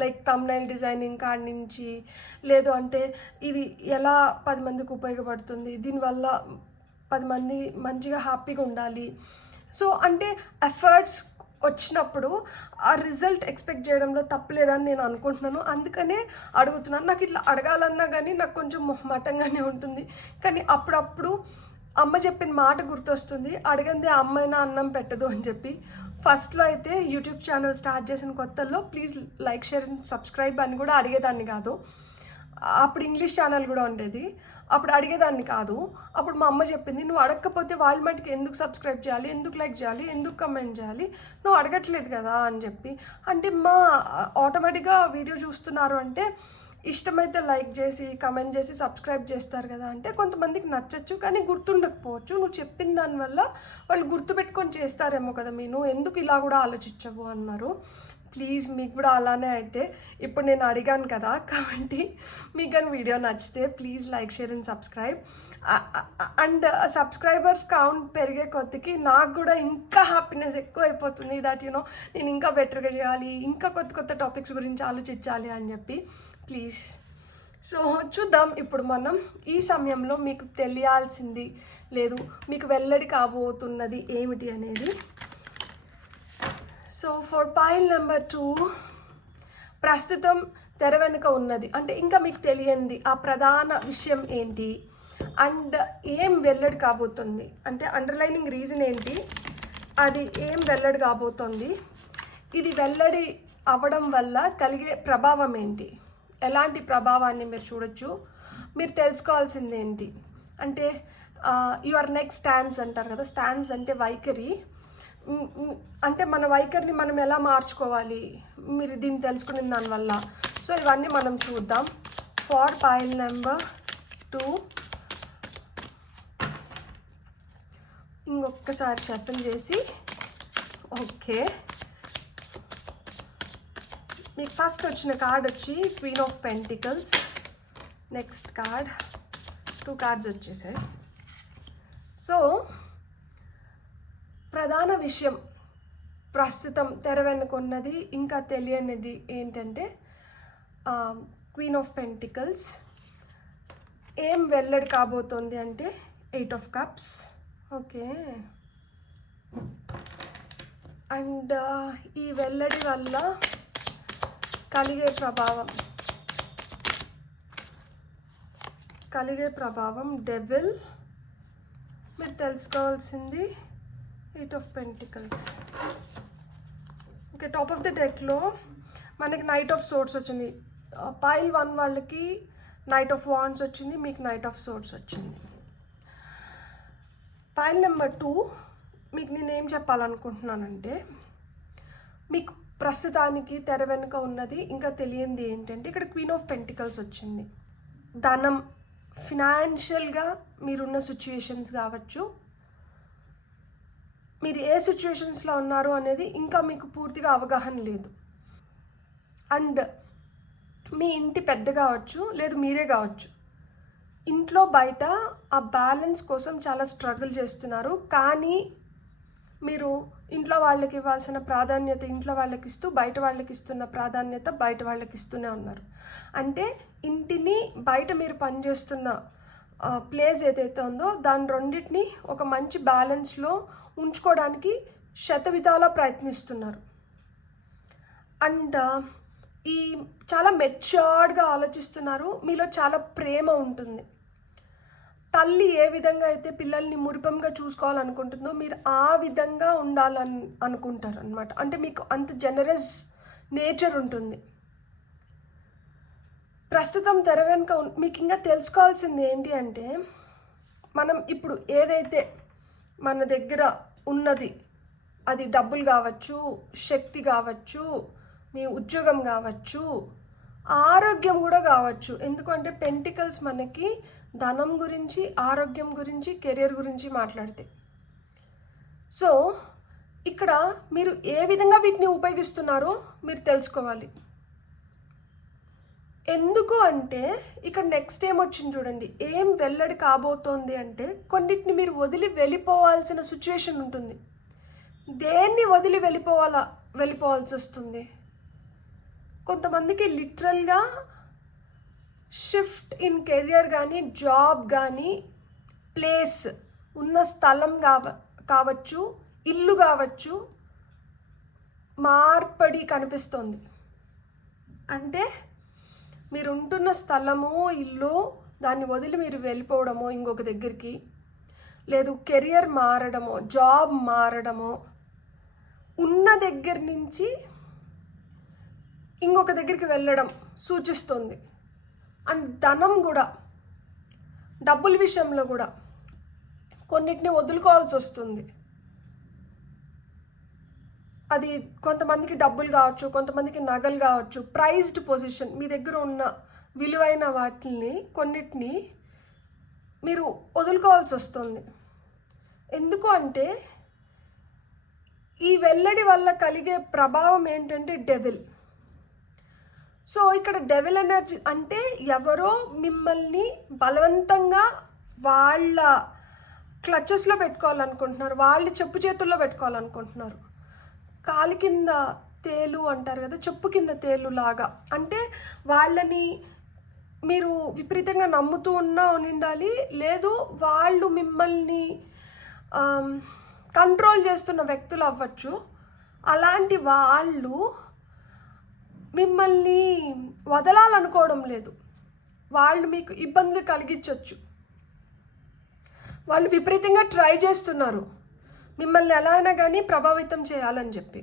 లైక్ థంబ్నెయిల్ డిజైనింగ్ కాడి నుంచి, లేదు అంటే ఇది ఎలా 10 మందికి ఉపయోగపడుతుంది, దీనివల్ల 10 మంది మంచిగా హ్యాపీగా ఉండాలి. సో అంటే ఎఫర్ట్స్ వచ్చినప్పుడు ఆ రిజల్ట్ ఎక్స్పెక్ట్ చేయడంలో తప్పలేదని నేను అనుకుంటున్నాను. అందుకనే అడుగుతున్నాను. నాకు ఇట్లా అడగాలన్నా కానీ నాకు కొంచెం మొహమాటంగానే ఉంటుంది. కానీ అప్పుడప్పుడు అమ్మ చెప్పిన మాట గుర్తొస్తుంది, అడగందే అమ్మైనా అన్నం పెట్టదు అని చెప్పి. ఫస్ట్లో అయితే యూట్యూబ్ ఛానల్ స్టార్ట్ చేసిన కొత్తల్లో please like, share and subscribe అని కూడా అడిగేదాన్ని కాదు. అప్పుడు ఇంగ్లీష్ ఛానల్ కూడా ఉండేది. అప్పుడు అడిగేదాన్ని కాదు. అప్పుడు మా అమ్మ చెప్పింది, నువ్వు అడగకపోతే వాళ్ళ మటుకు ఎందుకు సబ్స్క్రైబ్ చేయాలి, ఎందుకు లైక్ చేయాలి, ఎందుకు కమెంట్ చేయాలి, నువ్వు అడగట్లేదు కదా అని చెప్పి. అంటే మా ఆటోమేటిక్గా వీడియో చూస్తున్నారు అంటే ఇష్టమైతే లైక్ చేసి కమెంట్ చేసి సబ్స్క్రైబ్ చేస్తారు కదా. అంటే కొంతమందికి నచ్చచ్చు కానీ గుర్తుండకపోవచ్చు. నువ్వు చెప్పిన దానివల్ల వాళ్ళు గుర్తుపెట్టుకొని చేస్తారేమో కదా, నువ్వు ఎందుకు ఇలా కూడా ఆలోచించవు అన్నారు. ప్లీజ్ మీకు కూడా అలానే అయితే ఇప్పుడు నేను అడిగాను కదా, కాబట్టి మీకు కానీ వీడియో నచ్చితే please like, share and subscribe. And subscribers count పెరిగే కొద్దికి నాకు కూడా ఇంకా హ్యాపీనెస్ ఎక్కువ అయిపోతుంది. దట్ నేను ఇంకా బెటర్గా చేయాలి, ఇంకా కొత్త కొత్త టాపిక్స్ గురించి ఆలోచించాలి అని చెప్పి. ప్లీజ్. సో చూద్దాం ఇప్పుడు మనం ఈ సమయంలో మీకు తెలియాల్సింది లేదు, మీకు వెల్లడి కాబోతున్నది ఏమిటి అనేది. సో ఫర్ పైల్ నెంబర్ 2, ప్రస్తుతం తెర వెనుక ఉన్నది అంటే ఇంకా మీకు తెలియంది ఆ ప్రధాన విషయం ఏంటి, అండ్ ఏం వెల్లడి కాబోతుంది అంటే అండర్లైనింగ్ రీజన్ ఏంటి, అది ఏం వెల్లడి కాబోతుంది, ఇది వెల్లడి అవ్వడం వల్ల కలిగే ప్రభావం ఏంటి, ఎలాంటి ప్రభావాన్ని మీరు చూడొచ్చు, మీరు తెలుసుకోవాల్సింది ఏంటి అంటే యువర్ నెక్స్ట్ స్టాన్స్ అంటారు కదా. స్టాన్స్ అంటే వైఖరి, అంటే మన వైఖరిని మనం ఎలా మార్చుకోవాలి మీరు దీన్ని తెలుసుకునే దానివల్ల. సో ఇవన్నీ మనం చూద్దాం. ఫార్ పైల్ నెంబర్ 2 ఇంకొకసారి షఫిల్ చేసి, ఓకే, మీకు ఫస్ట్ వచ్చిన కార్డ్ వచ్చి queen of pentacles. Next card 2 cards వచ్చేసాయి. సో ప్రధాన విషయం ప్రస్తుతం తెర వెనుకున్నది ఇంకా తెలియనిది ఏంటంటే క్వీన్ ఆఫ్ పెంటికల్స్. ఏం వెల్లడి కాబోతోంది అంటే 8 ఆఫ్ కప్స్. ఓకే, అండ్ ఈ వెల్లడి వల్ల కలిగే ప్రభావం డెవిల్. మీరు తెలుసుకోవాల్సింది 8 of pentacles. Okay, top of the డెక్లో మనకి నైట్ ఆఫ్ సోర్డ్స్ వచ్చింది. పైల్ 1 వాళ్ళకి నైట్ ఆఫ్ వాండ్స్ వచ్చింది, మీకు నైట్ ఆఫ్ సోర్డ్స్ వచ్చింది. పైల్ నెంబర్ 2 మీకు నేనేం చెప్పాలనుకుంటున్నానంటే, మీకు ప్రస్తుతానికి తెర వెనుక ఉన్నది ఇంకా తెలియంది ఏంటంటే ఇక్కడ క్వీన్ ఆఫ్ పెంటికల్స్ వచ్చింది. ధనం, ఫినాన్షియల్గా మీరున్న సిచ్యువేషన్స్ కావచ్చు, మీరు ఏ సిచ్యువేషన్స్లో ఉన్నారు అనేది ఇంకా మీకు పూర్తిగా అవగాహన లేదు. అండ్ మీ ఇంటి పెద్ద కావచ్చు, లేదు మీరే కావచ్చు, ఇంట్లో బయట ఆ బ్యాలెన్స్ కోసం చాలా స్ట్రగుల్ చేస్తున్నారు. కానీ మీరు ఇంట్లో వాళ్ళకి ఇవ్వాల్సిన ప్రాధాన్యత ఇంట్లో వాళ్ళకి ఇస్తూ బయట వాళ్ళకి ఇస్తున్న ప్రాధాన్యత బయట వాళ్ళకి ఇస్తూనే ఉన్నారు. అంటే ఇంటిని బయట మీరు పనిచేస్తున్న ప్లేస్ ఏదైతే ఉందో దాని రెండింటిని ఒక మంచి బ్యాలెన్స్లో ఉంచుకోవడానికి శతవిధాలా ప్రయత్నిస్తున్నారు. అండ్ ఈ చాలా మెచ్యూర్డ్గా ఆలోచిస్తున్నారు. మీలో చాలా ప్రేమ ఉంటుంది. తల్లి ఏ విధంగా అయితే పిల్లల్ని మురిపంగా చూసుకోవాలనుకుంటుందో మీరు ఆ విధంగా ఉండాలని అనుకుంటారు అనమాట. అంటే మీకు అంత జనరస్ నేచర్ ఉంటుంది. ప్రస్తుతం తెర వెనుక మీకు ఇంకా తెలుసుకోవాల్సింది ఏంటి అంటే, మనం ఇప్పుడు ఏదైతే మన దగ్గర ఉన్నది, అది డబ్బులు కావచ్చు, శక్తి కావచ్చు, మీ ఉద్యోగం కావచ్చు, ఆరోగ్యం కూడా కావచ్చు. ఎందుకంటే పెంటికల్స్ మనకి ధనం గురించి, ఆరోగ్యం గురించి, కెరియర్ గురించి మాట్లాడితే. సో ఇక్కడ మీరు ఏ విధంగా వీటిని ఉపయోగిస్తున్నారో మీరు తెలుసుకోవాలి. ఎందుకు అంటే ఇక్కడ నెక్స్ట్ ఏమొచ్చింది చూడండి, ఏం వెల్లడి కాబోతోంది అంటే కొన్నిటిని మీరు వదిలి వెళ్ళిపోవాల్సిన సిచ్యువేషన్ ఉంటుంది. దేన్ని వదిలి వెళ్ళిపోవాల్సి వస్తుంది? కొంతమందికి లిటరల్గా షిఫ్ట్ ఇన్ కెరియర్ కానీ, జాబ్ కానీ, ప్లేస్ ఉన్న స్థలం కావచ్చు, ఇల్లు కావచ్చు, మార్పడి కనిపిస్తుంది. అంటే మీరు ఉంటున్న స్థలము, ఇల్లు, దాన్ని వదిలి మీరు వెళ్ళిపోవడమో ఇంకొక దగ్గరికి, లేదు కెరియర్ మారడమో, జాబ్ మారడమో, ఉన్న దగ్గర నుంచి ఇంకొక దగ్గరికి వెళ్ళడం సూచిస్తుంది. అండ్ ధనం కూడా, డబ్బుల విషయంలో కూడా కొన్నిటిని వదులుకోవాల్సి వస్తుంది. అది కొంతమందికి డబ్బులు కావచ్చు, కొంతమందికి నగలు కావచ్చు, ప్రైజ్డ్ పొజిషన్, మీ దగ్గర ఉన్న విలువైన వాటిని కొన్నిటిని మీరు వదులుకోవాల్సి వస్తుంది. ఎందుకు అంటే ఈ వెల్లడి వల్ల కలిగే ప్రభావం ఏంటంటే డెవిల్. సో ఇక్కడ డెవిల్ ఎనర్జీ అంటే ఎవరో మిమ్మల్ని బలవంతంగా వాళ్ళ క్లచెస్లో పెట్టుకోవాలనుకుంటున్నారు, వాళ్ళ చెప్పు చేతుల్లో పెట్టుకోవాలనుకుంటున్నారు. కాలి కింద తేలు అంటారు కదా, చెప్పు కింద తేలు లాగా. అంటే వాళ్ళని మీరు విపరీతంగా నమ్ముతూ ఉండాలి, లేదు వాళ్ళు మిమ్మల్ని కంట్రోల్ చేస్తున్న వ్యక్తులు అవ్వచ్చు. అలాంటి వాళ్ళు మిమ్మల్ని వదలాలనుకోవడం లేదు, వాళ్ళు మీకు ఇబ్బందులు కలిగించవచ్చు. వాళ్ళు విపరీతంగా ట్రై చేస్తున్నారు మిమ్మల్ని ఎలా అయినా కానీ ప్రభావితం చేయాలని చెప్పి.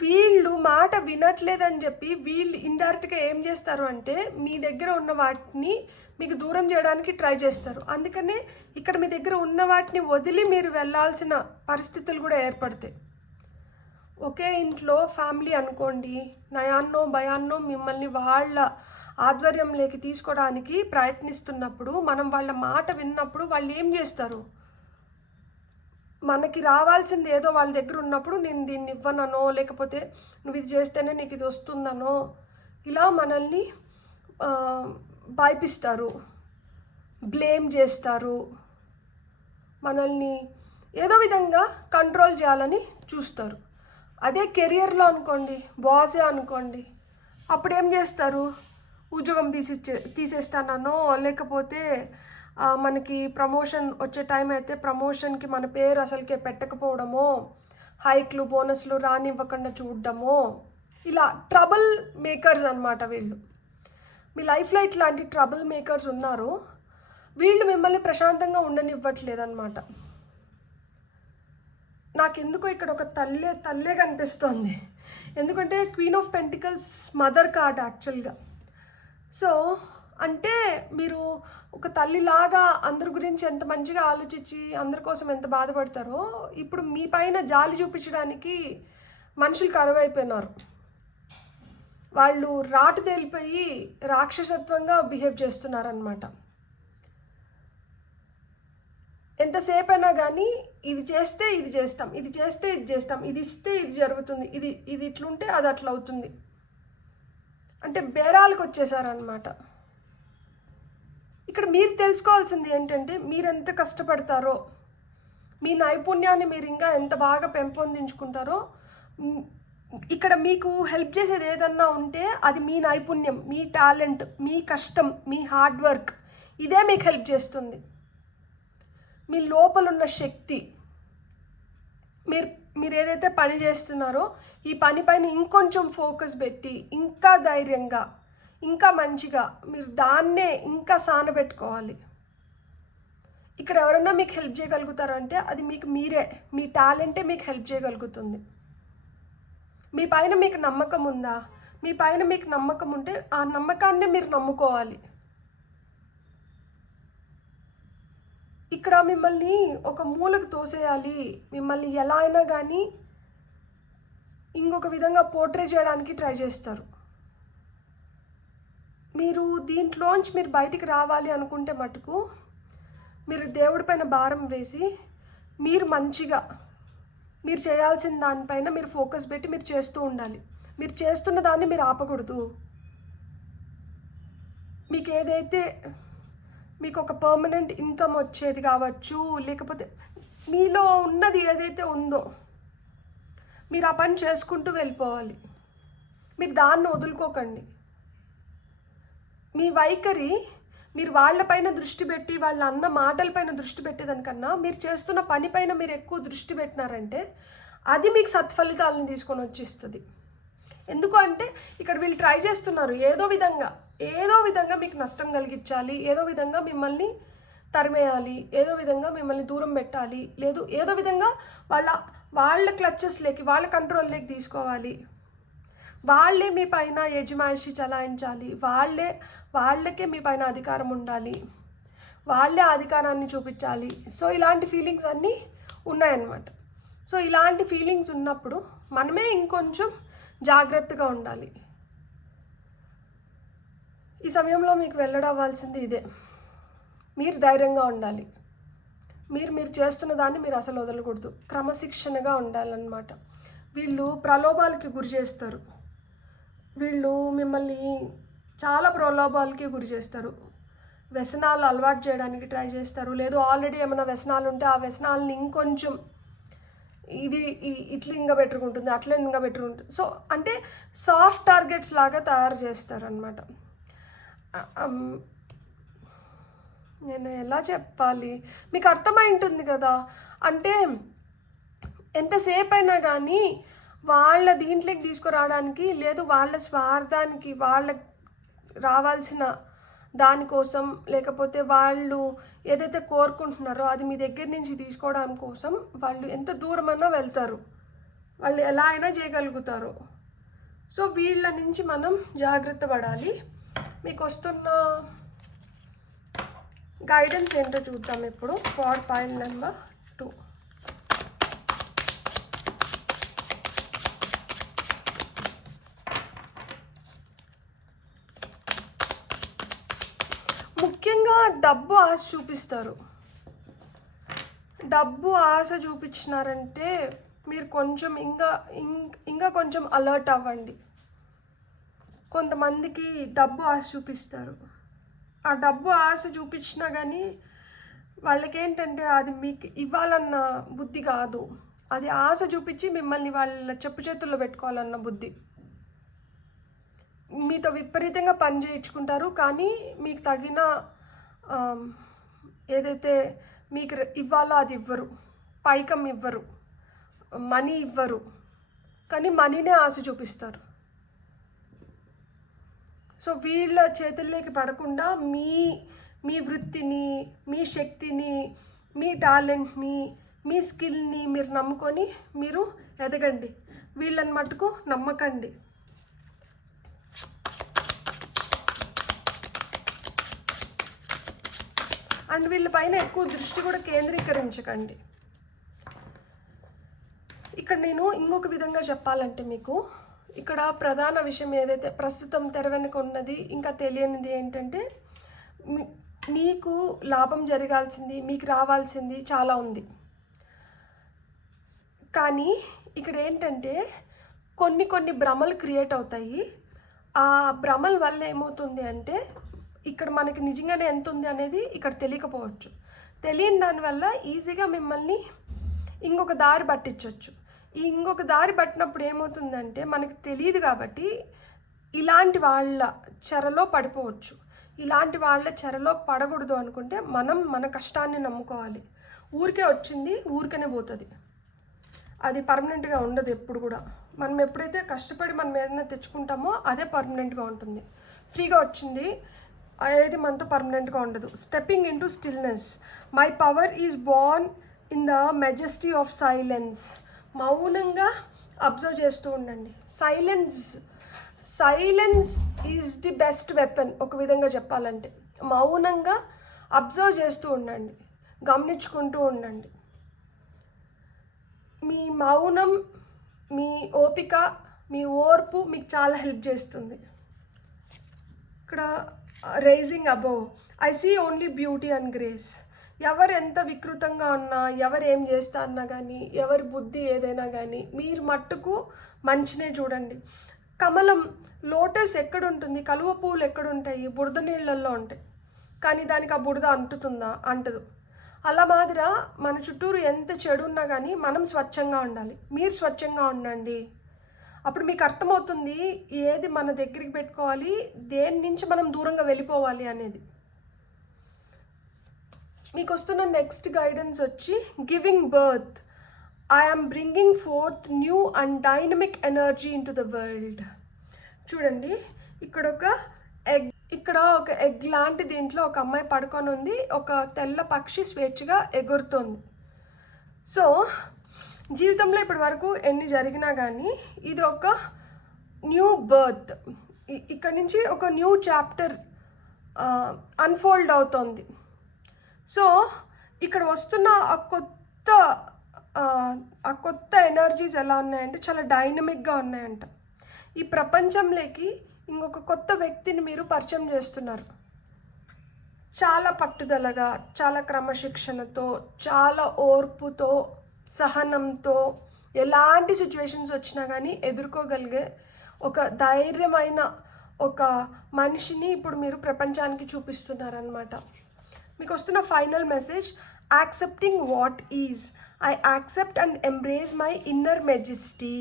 వీళ్ళు మాట వినట్లేదని చెప్పి వీళ్ళు ఇండైరెక్ట్గా ఏం చేస్తారు అంటే మీ దగ్గర ఉన్న వాటిని మీకు దూరం చేయడానికి ట్రై చేస్తారు. అందుకనే ఇక్కడ మీ దగ్గర ఉన్న వాటిని వదిలి మీరు వెళ్ళాల్సిన పరిస్థితులు కూడా ఏర్పడతాయి. ఒకే ఇంట్లో ఫ్యామిలీ అనుకోండి, నయాన్నో భయాన్నో మిమ్మల్ని వాళ్ళ ఆధ్వర్యంలోకి తీసుకోవడానికి ప్రయత్నిస్తున్నప్పుడు, మనం వాళ్ళ మాట విన్నప్పుడు వాళ్ళు ఏం చేస్తారు, మనకి రావాల్సింది ఏదో వాళ్ళ దగ్గర ఉన్నప్పుడు నేను దీన్ని ఇవ్వననో, లేకపోతే నువ్వు ఇది చేస్తేనే నీకు ఇది వస్తుందనో, ఇలా మనల్ని భయపిస్తారు, బ్లేమ్ చేస్తారు, మనల్ని ఏదో విధంగా కంట్రోల్ చేయాలని చూస్తారు. అదే కెరియర్లో అనుకోండి, బాసే అనుకోండి, అప్పుడు ఏం చేస్తారు, ఉద్యోగం తీసేస్తానో, లేకపోతే మనకి ప్రమోషన్ వచ్చే టైం అయితే ప్రమోషన్కి మన పేరు అసలుకే పెట్టకపోవడమో, హైక్లు బోనస్లు రానివ్వకుండా చూడడమో, ఇలా ట్రబుల్ మేకర్స్ అన్నమాట వీళ్ళు. మీ లైఫ్లో ఇట్లాంటి ట్రబుల్ మేకర్స్ ఉన్నారు, వీళ్ళు మిమ్మల్ని ప్రశాంతంగా ఉండనివ్వట్లేదన్నమాట. నాకెందుకో ఇక్కడ ఒక తల్లే కనిపిస్తోంది, ఎందుకంటే queen of pentacles mother card యాక్చువల్గా. సో అంటే మీరు ఒక తల్లిలాగా అందరి గురించి ఎంత మంచిగా ఆలోచించి అందరి కోసం ఎంత బాధపడతారో, ఇప్పుడు మీ పైన జాలి చూపించడానికి మనుషులు కరువైపోయినారు. వాళ్ళు రాటు తేలిపోయి రాక్షసత్వంగా బిహేవ్ చేస్తున్నారనమాట. ఎంతసేపు అయినా కానీ ఇది చేస్తే ఇది చేస్తాం, ఇది చేస్తే ఇది చేస్తాం, ఇది ఇస్తే ఇది జరుగుతుంది, ఇది ఇట్లుంటే అది అట్లా అవుతుంది అంటే బేరాలకు వచ్చేసారనమాట. ఇక్కడ మీరు తెలుసుకోవాల్సింది ఏంటంటే మీరు ఎంత కష్టపడతారో, మీ నైపుణ్యాన్ని మీరు ఇంకా ఎంత బాగా పెంపొందించుకుంటారో, ఇక్కడ మీకు హెల్ప్ చేసేది ఏదన్నా ఉంటే అది మీ నైపుణ్యం, మీ టాలెంట్, మీ కష్టం, మీ హార్డ్ వర్క్, ఇదే మీకు హెల్ప్ చేస్తుంది. మీ లోపలున్న శక్తి, మీరు ఏదైతే పని చేస్తున్నారో ఈ పని పైన ఇంకొంచెం ఫోకస్ పెట్టి ఇంకా ధైర్యంగా, ఇంకా మంచిగా మీరు దాన్నే ఇంకా సానబెట్టుకోవాలి. ఇక్కడ ఎవరన్నా మీకు హెల్ప్ చేయగలుగుతారంటే అది మీకు మీరే, మీ టాలెంటే మీకు హెల్ప్ చేయగలుగుతుంది. మీ పైన మీకు నమ్మకం ఉందా? మీ పైన మీకు నమ్మకం ఉంటే ఆ నమ్మకాన్ని మీరు నమ్ముకోవాలి. ఇక్కడ మిమ్మల్ని ఒక మూలకు తోసేయాలి, మిమ్మల్ని ఎలా అయినా కానీ ఇంకొక విధంగా పోర్ట్రే చేయడానికి ట్రై చేస్తారు. మీరు దీంట్లోంచి మీరు బయటికి రావాలి అనుకుంటే మటుకు మీరు దేవుడి పైన భారం వేసి మీరు మంచిగా మీరు చేయాల్సిన దానిపైన మీరు ఫోకస్ పెట్టి మీరు చేస్తూ ఉండాలి. మీరు చేస్తున్న దాన్ని మీరు ఆపకూడదు. మీకు ఏదైతే మీకు ఒక పర్మనెంట్ ఇన్కమ్ వచ్చేది కావచ్చు, లేకపోతే మీలో ఉన్నది ఏదైతే ఉందో మీరు ఆ పని చేసుకుంటూ వెళ్ళిపోవాలి. మీరు దాన్ని వదులుకోకండి. మీ వైఖరి మీరు వాళ్ళపైన దృష్టి పెట్టి వాళ్ళ అన్న మాటలపైన దృష్టి పెట్టేదానికన్నా మీరు చేస్తున్న పనిపైన మీరు ఎక్కువ దృష్టి పెట్టినారంటే అది మీకు సత్ఫలితాలను తీసుకొని వచ్చిస్తుంది. ఎందుకు అంటే ఇక్కడ వీళ్ళు ట్రై చేస్తున్నారు ఏదో విధంగా మీకు నష్టం కలిగించాలి, ఏదో విధంగా మిమ్మల్ని తరిమేయాలి, ఏదో విధంగా మిమ్మల్ని దూరం పెట్టాలి, లేదు ఏదో విధంగా వాళ్ళ క్లచెస్లోకి వాళ్ళ కంట్రోల్లోకి తీసుకోవాలి. వాళ్ళే మీ పైన యజమాయిషి చలాయించాలి, వాళ్ళకే మీ పైన అధికారం ఉండాలి, వాళ్ళే అధికారాన్ని చూపించాలి. సో ఇలాంటి ఫీలింగ్స్ అన్నీ ఉన్నాయన్నమాట. సో ఇలాంటి ఫీలింగ్స్ ఉన్నప్పుడు మనమే ఇంకొంచెం జాగ్రత్తగా ఉండాలి. ఈ సమయంలో మీకు వెళ్ళడవ్వాల్సింది ఇదే. మీరు ధైర్యంగా ఉండాలి. మీరు చేస్తున్న దాన్ని మీరు అసలు వదలకూడదు. క్రమశిక్షణగా ఉండాలన్నమాట. వీళ్ళు ప్రలోభాలకి గురి చేస్తారు. వీళ్ళు మిమ్మల్ని చాలా ప్రలోభాలకి గురి చేస్తారు. వ్యసనాలు అలవాటు చేయడానికి ట్రై చేస్తారు. లేదు ఆల్రెడీ ఏమైనా వ్యసనాలు ఉంటే ఆ వ్యసనాలని ఇంకొంచెం ఇట్లా ఇంకా బెటర్గా ఉంటుంది, అట్లా ఇంకా బెటర్ ఉంటుంది. సో అంటే సాఫ్ట్ టార్గెట్స్ లాగా తయారు చేస్తారు అన్నమాట. నేను ఎలా చెప్పాలి, మీకు అర్థమై ఉంటుంది కదా. అంటే ఎంతసేపు అయినా కానీ వాళ్ళ దీంట్లోకి తీసుకురావడానికి, లేదు వాళ్ళ స్వార్థానికి, వాళ్ళ రావాల్సిన దానికోసం, లేకపోతే వాళ్ళు ఏదైతే కోరుకుంటున్నారో అది మీ దగ్గర నుంచి తీసుకోవడం కోసం వాళ్ళు ఎంత దూరమైనా వెళ్తారు, వాళ్ళు ఎలా అయినా చేయగలుగుతారు. సో వీళ్ళ నుంచి మనం జాగ్రత్త పడాలి. మీకు వస్తున్న గైడెన్స్ ఏంటో చూద్దాం ఇప్పుడు. For pile number 2. ముఖ్యంగా డబ్బు ఆశ చూపిస్తారు. డబ్బు ఆశ చూపించినారంటే మీరు కొంచెం ఇంకా కొంచెం అలర్ట్ అవ్వండి. కొంతమందికి డబ్బు ఆశ చూపిస్తారు. ఆ డబ్బు ఆశ చూపించినా కానీ వాళ్ళకి ఏంటంటే అది మీకు ఇవ్వాలన్న బుద్ధి కాదు, అది ఆశ చూపించి మిమ్మల్ని వాళ్ళ చెప్పు చేతుల్లో పెట్టుకోవాలన్న బుద్ధి. మీతో విపరీతంగా పని చేయించుకుంటారు, కానీ మీకు తగిన ఏదైతే మీకు ఇవ్వాలో అది ఇవ్వరు, పైకం ఇవ్వరు, మనీ ఇవ్వరు, కానీ మనీనే ఆశ చూపిస్తారు. సో వీళ్ళ చేతుల్లోకి పడకుండా మీ వృత్తిని, మీ శక్తిని, మీ టాలెంట్ని, మీ స్కిల్ని మీరు నమ్ముకొని మీరు ఎదగండి. వీళ్ళని మటుకు నమ్మకండి. అండ్ వీళ్ళపైన ఎక్కువ దృష్టి కూడా కేంద్రీకరించకండి. ఇక్కడ నేను ఇంకొక విధంగా చెప్పాలంటే మీకు ఇక్కడ ప్రధాన విషయం ఏదైతే ప్రస్తుతం తెర వెనుక ఉన్నది, ఇంకా తెలియనిది ఏంటంటే మీకు లాభం జరగాల్సింది, మీకు రావాల్సింది చాలా ఉంది. కానీ ఇక్కడ ఏంటంటే కొన్ని భ్రమలు క్రియేట్ అవుతాయి. ఆ భ్రమల వల్ల ఏమవుతుంది అంటే ఇక్కడ మనకి నిజంగానే ఎంత ఉంది అనేది ఇక్కడ తెలియకపోవచ్చు. తెలియని దానివల్ల ఈజీగా మిమ్మల్ని ఇంకొక దారి పట్టించవచ్చు. ఈ ఇంకొక దారి పట్టినప్పుడు ఏమవుతుందంటే మనకి తెలియదు కాబట్టి ఇలాంటి వాళ్ళ చెరలో పడిపోవచ్చు. ఇలాంటి వాళ్ళ చెరలో పడకూడదు అనుకుంటే మనం మన కష్టాన్ని నమ్ముకోవాలి. ఊరికే వచ్చింది ఊరికనే పోతుంది, అది పర్మనెంట్గా ఉండదు ఎప్పుడు కూడా. మనం ఎప్పుడైతే కష్టపడి మనం ఏదైనా తెచ్చుకుంటామో అదే పర్మనెంట్గా ఉంటుంది. ఫ్రీగా వచ్చింది అనేది మనతో పర్మనెంట్గా ఉండదు. Stepping in to stillness. My power is Born in the majesty of silence. మౌనంగా అబ్జర్వ్ చేస్తూ ఉండండి. Silence is the best weapon. ఒక విధంగా చెప్పాలంటే మౌనంగా అబ్జర్వ్ చేస్తూ ఉండండి, గమనించుకుంటూ ఉండండి. మీ మౌనం, మీ ఓపిక, మీ ఓర్పు మీకు చాలా హెల్ప్ చేస్తుంది. ఇక్కడ ఇక్కడ rising above, I see only beauty and grace. ఎవరు ఎంత వికృతంగా ఉన్నా, ఎవరు ఏం చేస్తా అన్నా కానీ, ఎవరి బుద్ధి ఏదైనా కానీ, మీరు మట్టుకు మంచినే చూడండి. కమలం, లోటస్ ఎక్కడుంటుంది, కలువ పువ్వులు ఎక్కడుంటాయి, బురద నీళ్ళల్లో ఉంటాయి, కానీ దానికి ఆ బురద అంటుతుందా? అంటదు. అలా మాదిరా మన చుట్టూరు ఎంత చెడు ఉన్నా కానీ మనం స్వచ్ఛంగా ఉండాలి. మీరు స్వచ్ఛంగా ఉండండి. అప్పుడు మీకు అర్థమవుతుంది ఏది మన దగ్గరికి పెట్టుకోవాలి, దేని నుంచి మనం దూరంగా వెళ్ళిపోవాలి అనేది. మీకు వస్తున్న నెక్స్ట్ గైడెన్స్ వచ్చి giving birth, I am bringing forth new and dynamic energy into the world. చూడండి, ఇక్కడ ఒక ఎగ్ లాంటి దీంట్లో ఒక అమ్మాయి పడుకొని ఉంది, ఒక తెల్ల పక్షి స్వేచ్ఛగా ఎగురుతోంది. సో జీవితంలో ఇప్పటి వరకు ఎన్ని జరిగినా కానీ ఇది ఒక న్యూ బర్త్. ఇక్కడ నుంచి ఒక న్యూ చాప్టర్ అన్ఫోల్డ్ అవుతోంది. సో ఇక్కడ వస్తున్న ఆ కొత్త ఎనర్జీస్ ఎలా ఉన్నాయంటే చాలా డైనమిక్గా ఉన్నాయంట. ఈ ప్రపంచంలోకి ఇంకొక కొత్త వ్యక్తిని మీరు పరిచయం చేస్తున్నారు. చాలా పట్టుదలగా, చాలా క్రమశిక్షణతో, చాలా ఓర్పుతో, సహనంతో, ఎలాంటి సిచ్యువేషన్స్ వచ్చినా కానీ ఎదుర్కోగలిగే ఒక ధైర్యమైన ఒక మనిషిని ఇప్పుడు మీరు ప్రపంచానికి చూపిస్తున్నారనమాట. మీకు వస్తున్న final message, accepting what is, I accept and embrace my inner majesty.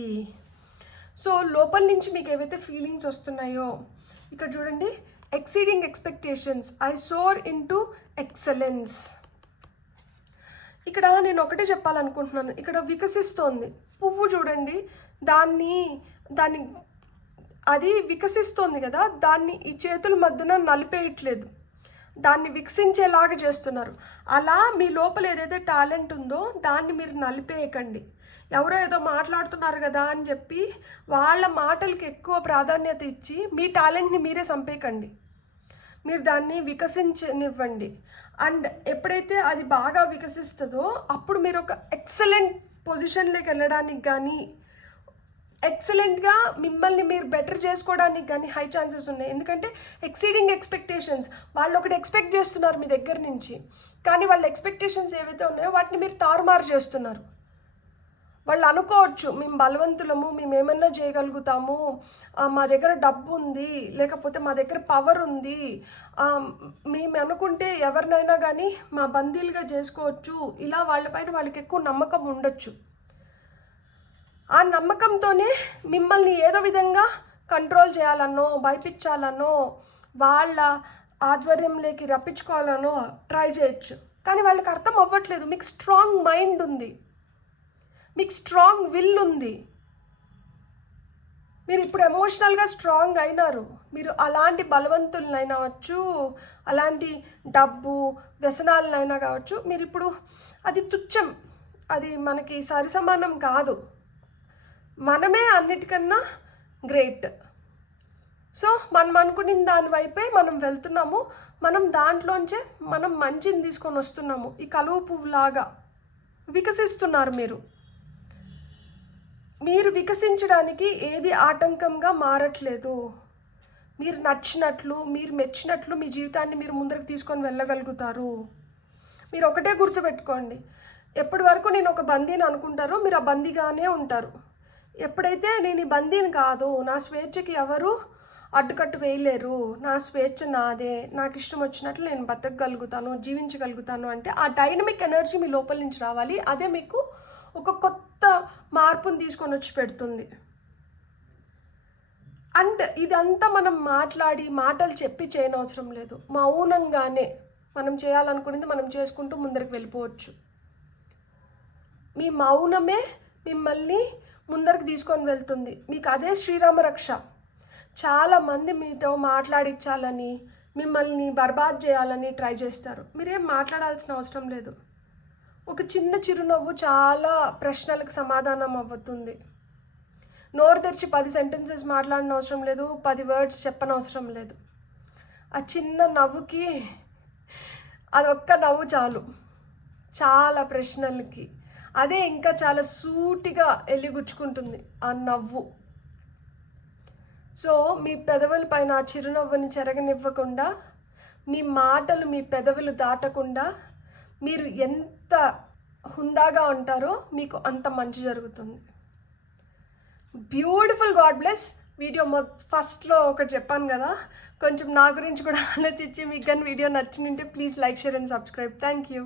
So లోపల నుంచి మీకు ఏవైతే ఫీలింగ్స్ వస్తున్నాయో ఇక్కడ చూడండి, exceeding expectations, I soar into excellence. ఇక్కడ నేను ఒకటే చెప్పాలనుకుంటున్నాను, ఇక్కడ వికసిస్తోంది పువ్వు చూడండి, దాన్ని అది వికసిస్తోంది కదా, దాన్ని ఈ చేతుల మధ్యన నలిపేయట్లేదు, దాన్ని వికసించేలాగా చేస్తున్నారు. అలా మీ లోపల ఏదైతే టాలెంట్ ఉందో దాన్ని మీరు నలిపేయకండి. ఎవరో ఏదో మాట్లాడుతున్నారు కదా అని చెప్పి వాళ్ళ మాటలకి ఎక్కువ ప్రాధాన్యత ఇచ్చి మీ టాలెంట్ని మీరే చంపేయకండి. మీరు దాన్ని వికసించనివ్వండి. అండ్ ఎప్పుడైతే అది బాగా వికసిస్తుందో అప్పుడు మీరు ఒక ఎక్సలెంట్ పొజిషన్లోకి వెళ్ళడానికి కానీ, ఎక్సలెంట్గా మిమ్మల్ని మీరు బెటర్ చేసుకోవడానికి కానీ హై ఛాన్సెస్ ఉన్నాయి. ఎందుకంటే ఎక్సీడింగ్ ఎక్స్పెక్టేషన్స్, వాళ్ళు ఒకటి ఎక్స్పెక్ట్ చేస్తున్నారు మీ దగ్గర నుంచి, కానీ వాళ్ళ ఎక్స్పెక్టేషన్స్ ఏవైతే ఉన్నాయో వాటిని మీరు తారుమారు చేస్తున్నారు. వాళ్ళు అనుకోవచ్చు మేము బలవంతులము, మేము ఏమన్నా చేయగలుగుతాము, మా దగ్గర డబ్బు ఉంది, లేకపోతే మా దగ్గర పవర్ ఉంది, మేము అనుకుంటే ఎవరినైనా కానీ మా బందీలుగా చేసుకోవచ్చు. ఇలా వాళ్ళపైన వాళ్ళకి ఎక్కువ నమ్మకం ఉండొచ్చు. ఆ నమ్మకంతోనే మిమ్మల్ని ఏదో విధంగా కంట్రోల్ చేయాలనో, భయపించాలనో, వాళ్ళ ఆధ్వర్యంలోకి రప్పించుకోవాలనో ట్రై చేయొచ్చు. కానీ వాళ్ళకి అర్థం అవ్వట్లేదు మీకు స్ట్రాంగ్ మైండ్ ఉంది, మీకు స్ట్రాంగ్ విల్ ఉంది, మీరు ఇప్పుడు ఎమోషనల్గా స్ట్రాంగ్ అయినారు. మీరు అలాంటి బలవంతులనైనా అవచ్చు, అలాంటి డబ్బు వ్యసనాలనైనా కావచ్చు, మీరు ఇప్పుడు అది తుచ్చం, అది మనకి సరిసమానం కాదు. మనమే అన్నిటికన్నా గ్రేట్. సో మనం అనుకున్న దాని వైపే మనం వెళ్తున్నాము, మనం దాంట్లోంచే మనం మంచిని తీసుకొని వస్తున్నాము. ఈ కలువ పువ్వులాగా వికసిస్తున్నారు మీరు వికసించడానికి ఏది ఆటంకంగా మారట్లేదు. మీరు నచ్చినట్లు, మీరు మెచ్చినట్లు మీ జీవితాన్ని మీరు ముందరకు తీసుకొని వెళ్ళగలుగుతారు. మీరు ఒకటే గుర్తుపెట్టుకోండి, ఎప్పటి వరకు నేను ఒక బందీని అనుకుంటారో మీరు ఆ బందీగానే ఉంటారు. ఎప్పుడైతే నేను ఈ బందీని కాదు, నా స్వేచ్ఛకి ఎవరు అడ్డుకట్టు వేయలేరు, నా స్వేచ్ఛ నాదే, నాకు ఇష్టం వచ్చినట్లు నేను బతకగలుగుతాను, జీవించగలుగుతాను అంటే ఆ డైనమిక్ ఎనర్జీ మీ లోపల నుంచి రావాలి. అదే మీకు ఒక కొత్త మార్పుని తీసుకొని వచ్చి పెడుతుంది. అండ్ ఇదంతా మనం మాటలు చెప్పి చేయనవసరం లేదు. మౌనంగానే మనం చేయాలనుకునేది మనం చేసుకుంటూ ముందరికి వెళ్ళిపోవచ్చు. మీ మౌనమే మిమ్మల్ని ముందరికి తీసుకొని వెళ్తుంది. మీకు అదే శ్రీరామ రక్ష. చాలామంది మీతో మాట్లాడించాలని, మిమ్మల్ని బర్బాద్ చేయాలని ట్రై చేస్తారు. మీరేం మాట్లాడాల్సిన అవసరం లేదు. ఒక చిన్న చిరునవ్వు చాలా ప్రశ్నలకు సమాధానం అవుతుంది. నోరు తెరిచి 10 సెంటెన్సెస్ మాట్లాడిన అవసరం లేదు, 10 వర్డ్స్ చెప్పనవసరం లేదు. ఆ చిన్న నవ్వుకి అదొక్క నవ్వు చాలు చాలా ప్రశ్నలకి. అదే ఇంకా చాలా సూటిగా ఎల్లిగుచ్చుకుంటుంది ఆ నవ్వు. సో మీ పెదవుల పైన ఆ చిరునవ్వుని చెరగనివ్వకుండా, మీ మాటలు మీ పెదవులు దాటకుండా మీరు ఎంత హుందాగా ఉంటారో మీకు అంత మంచి జరుగుతుంది. బ్యూటిఫుల్. God bless. వీడియో ఫస్ట్లో ఒకటి చెప్పాను కదా, కొంచెం నా గురించి కూడా ఆలోచించి మీకు కానీ వీడియో నచ్చినంటే please like, share and subscribe. Thank you.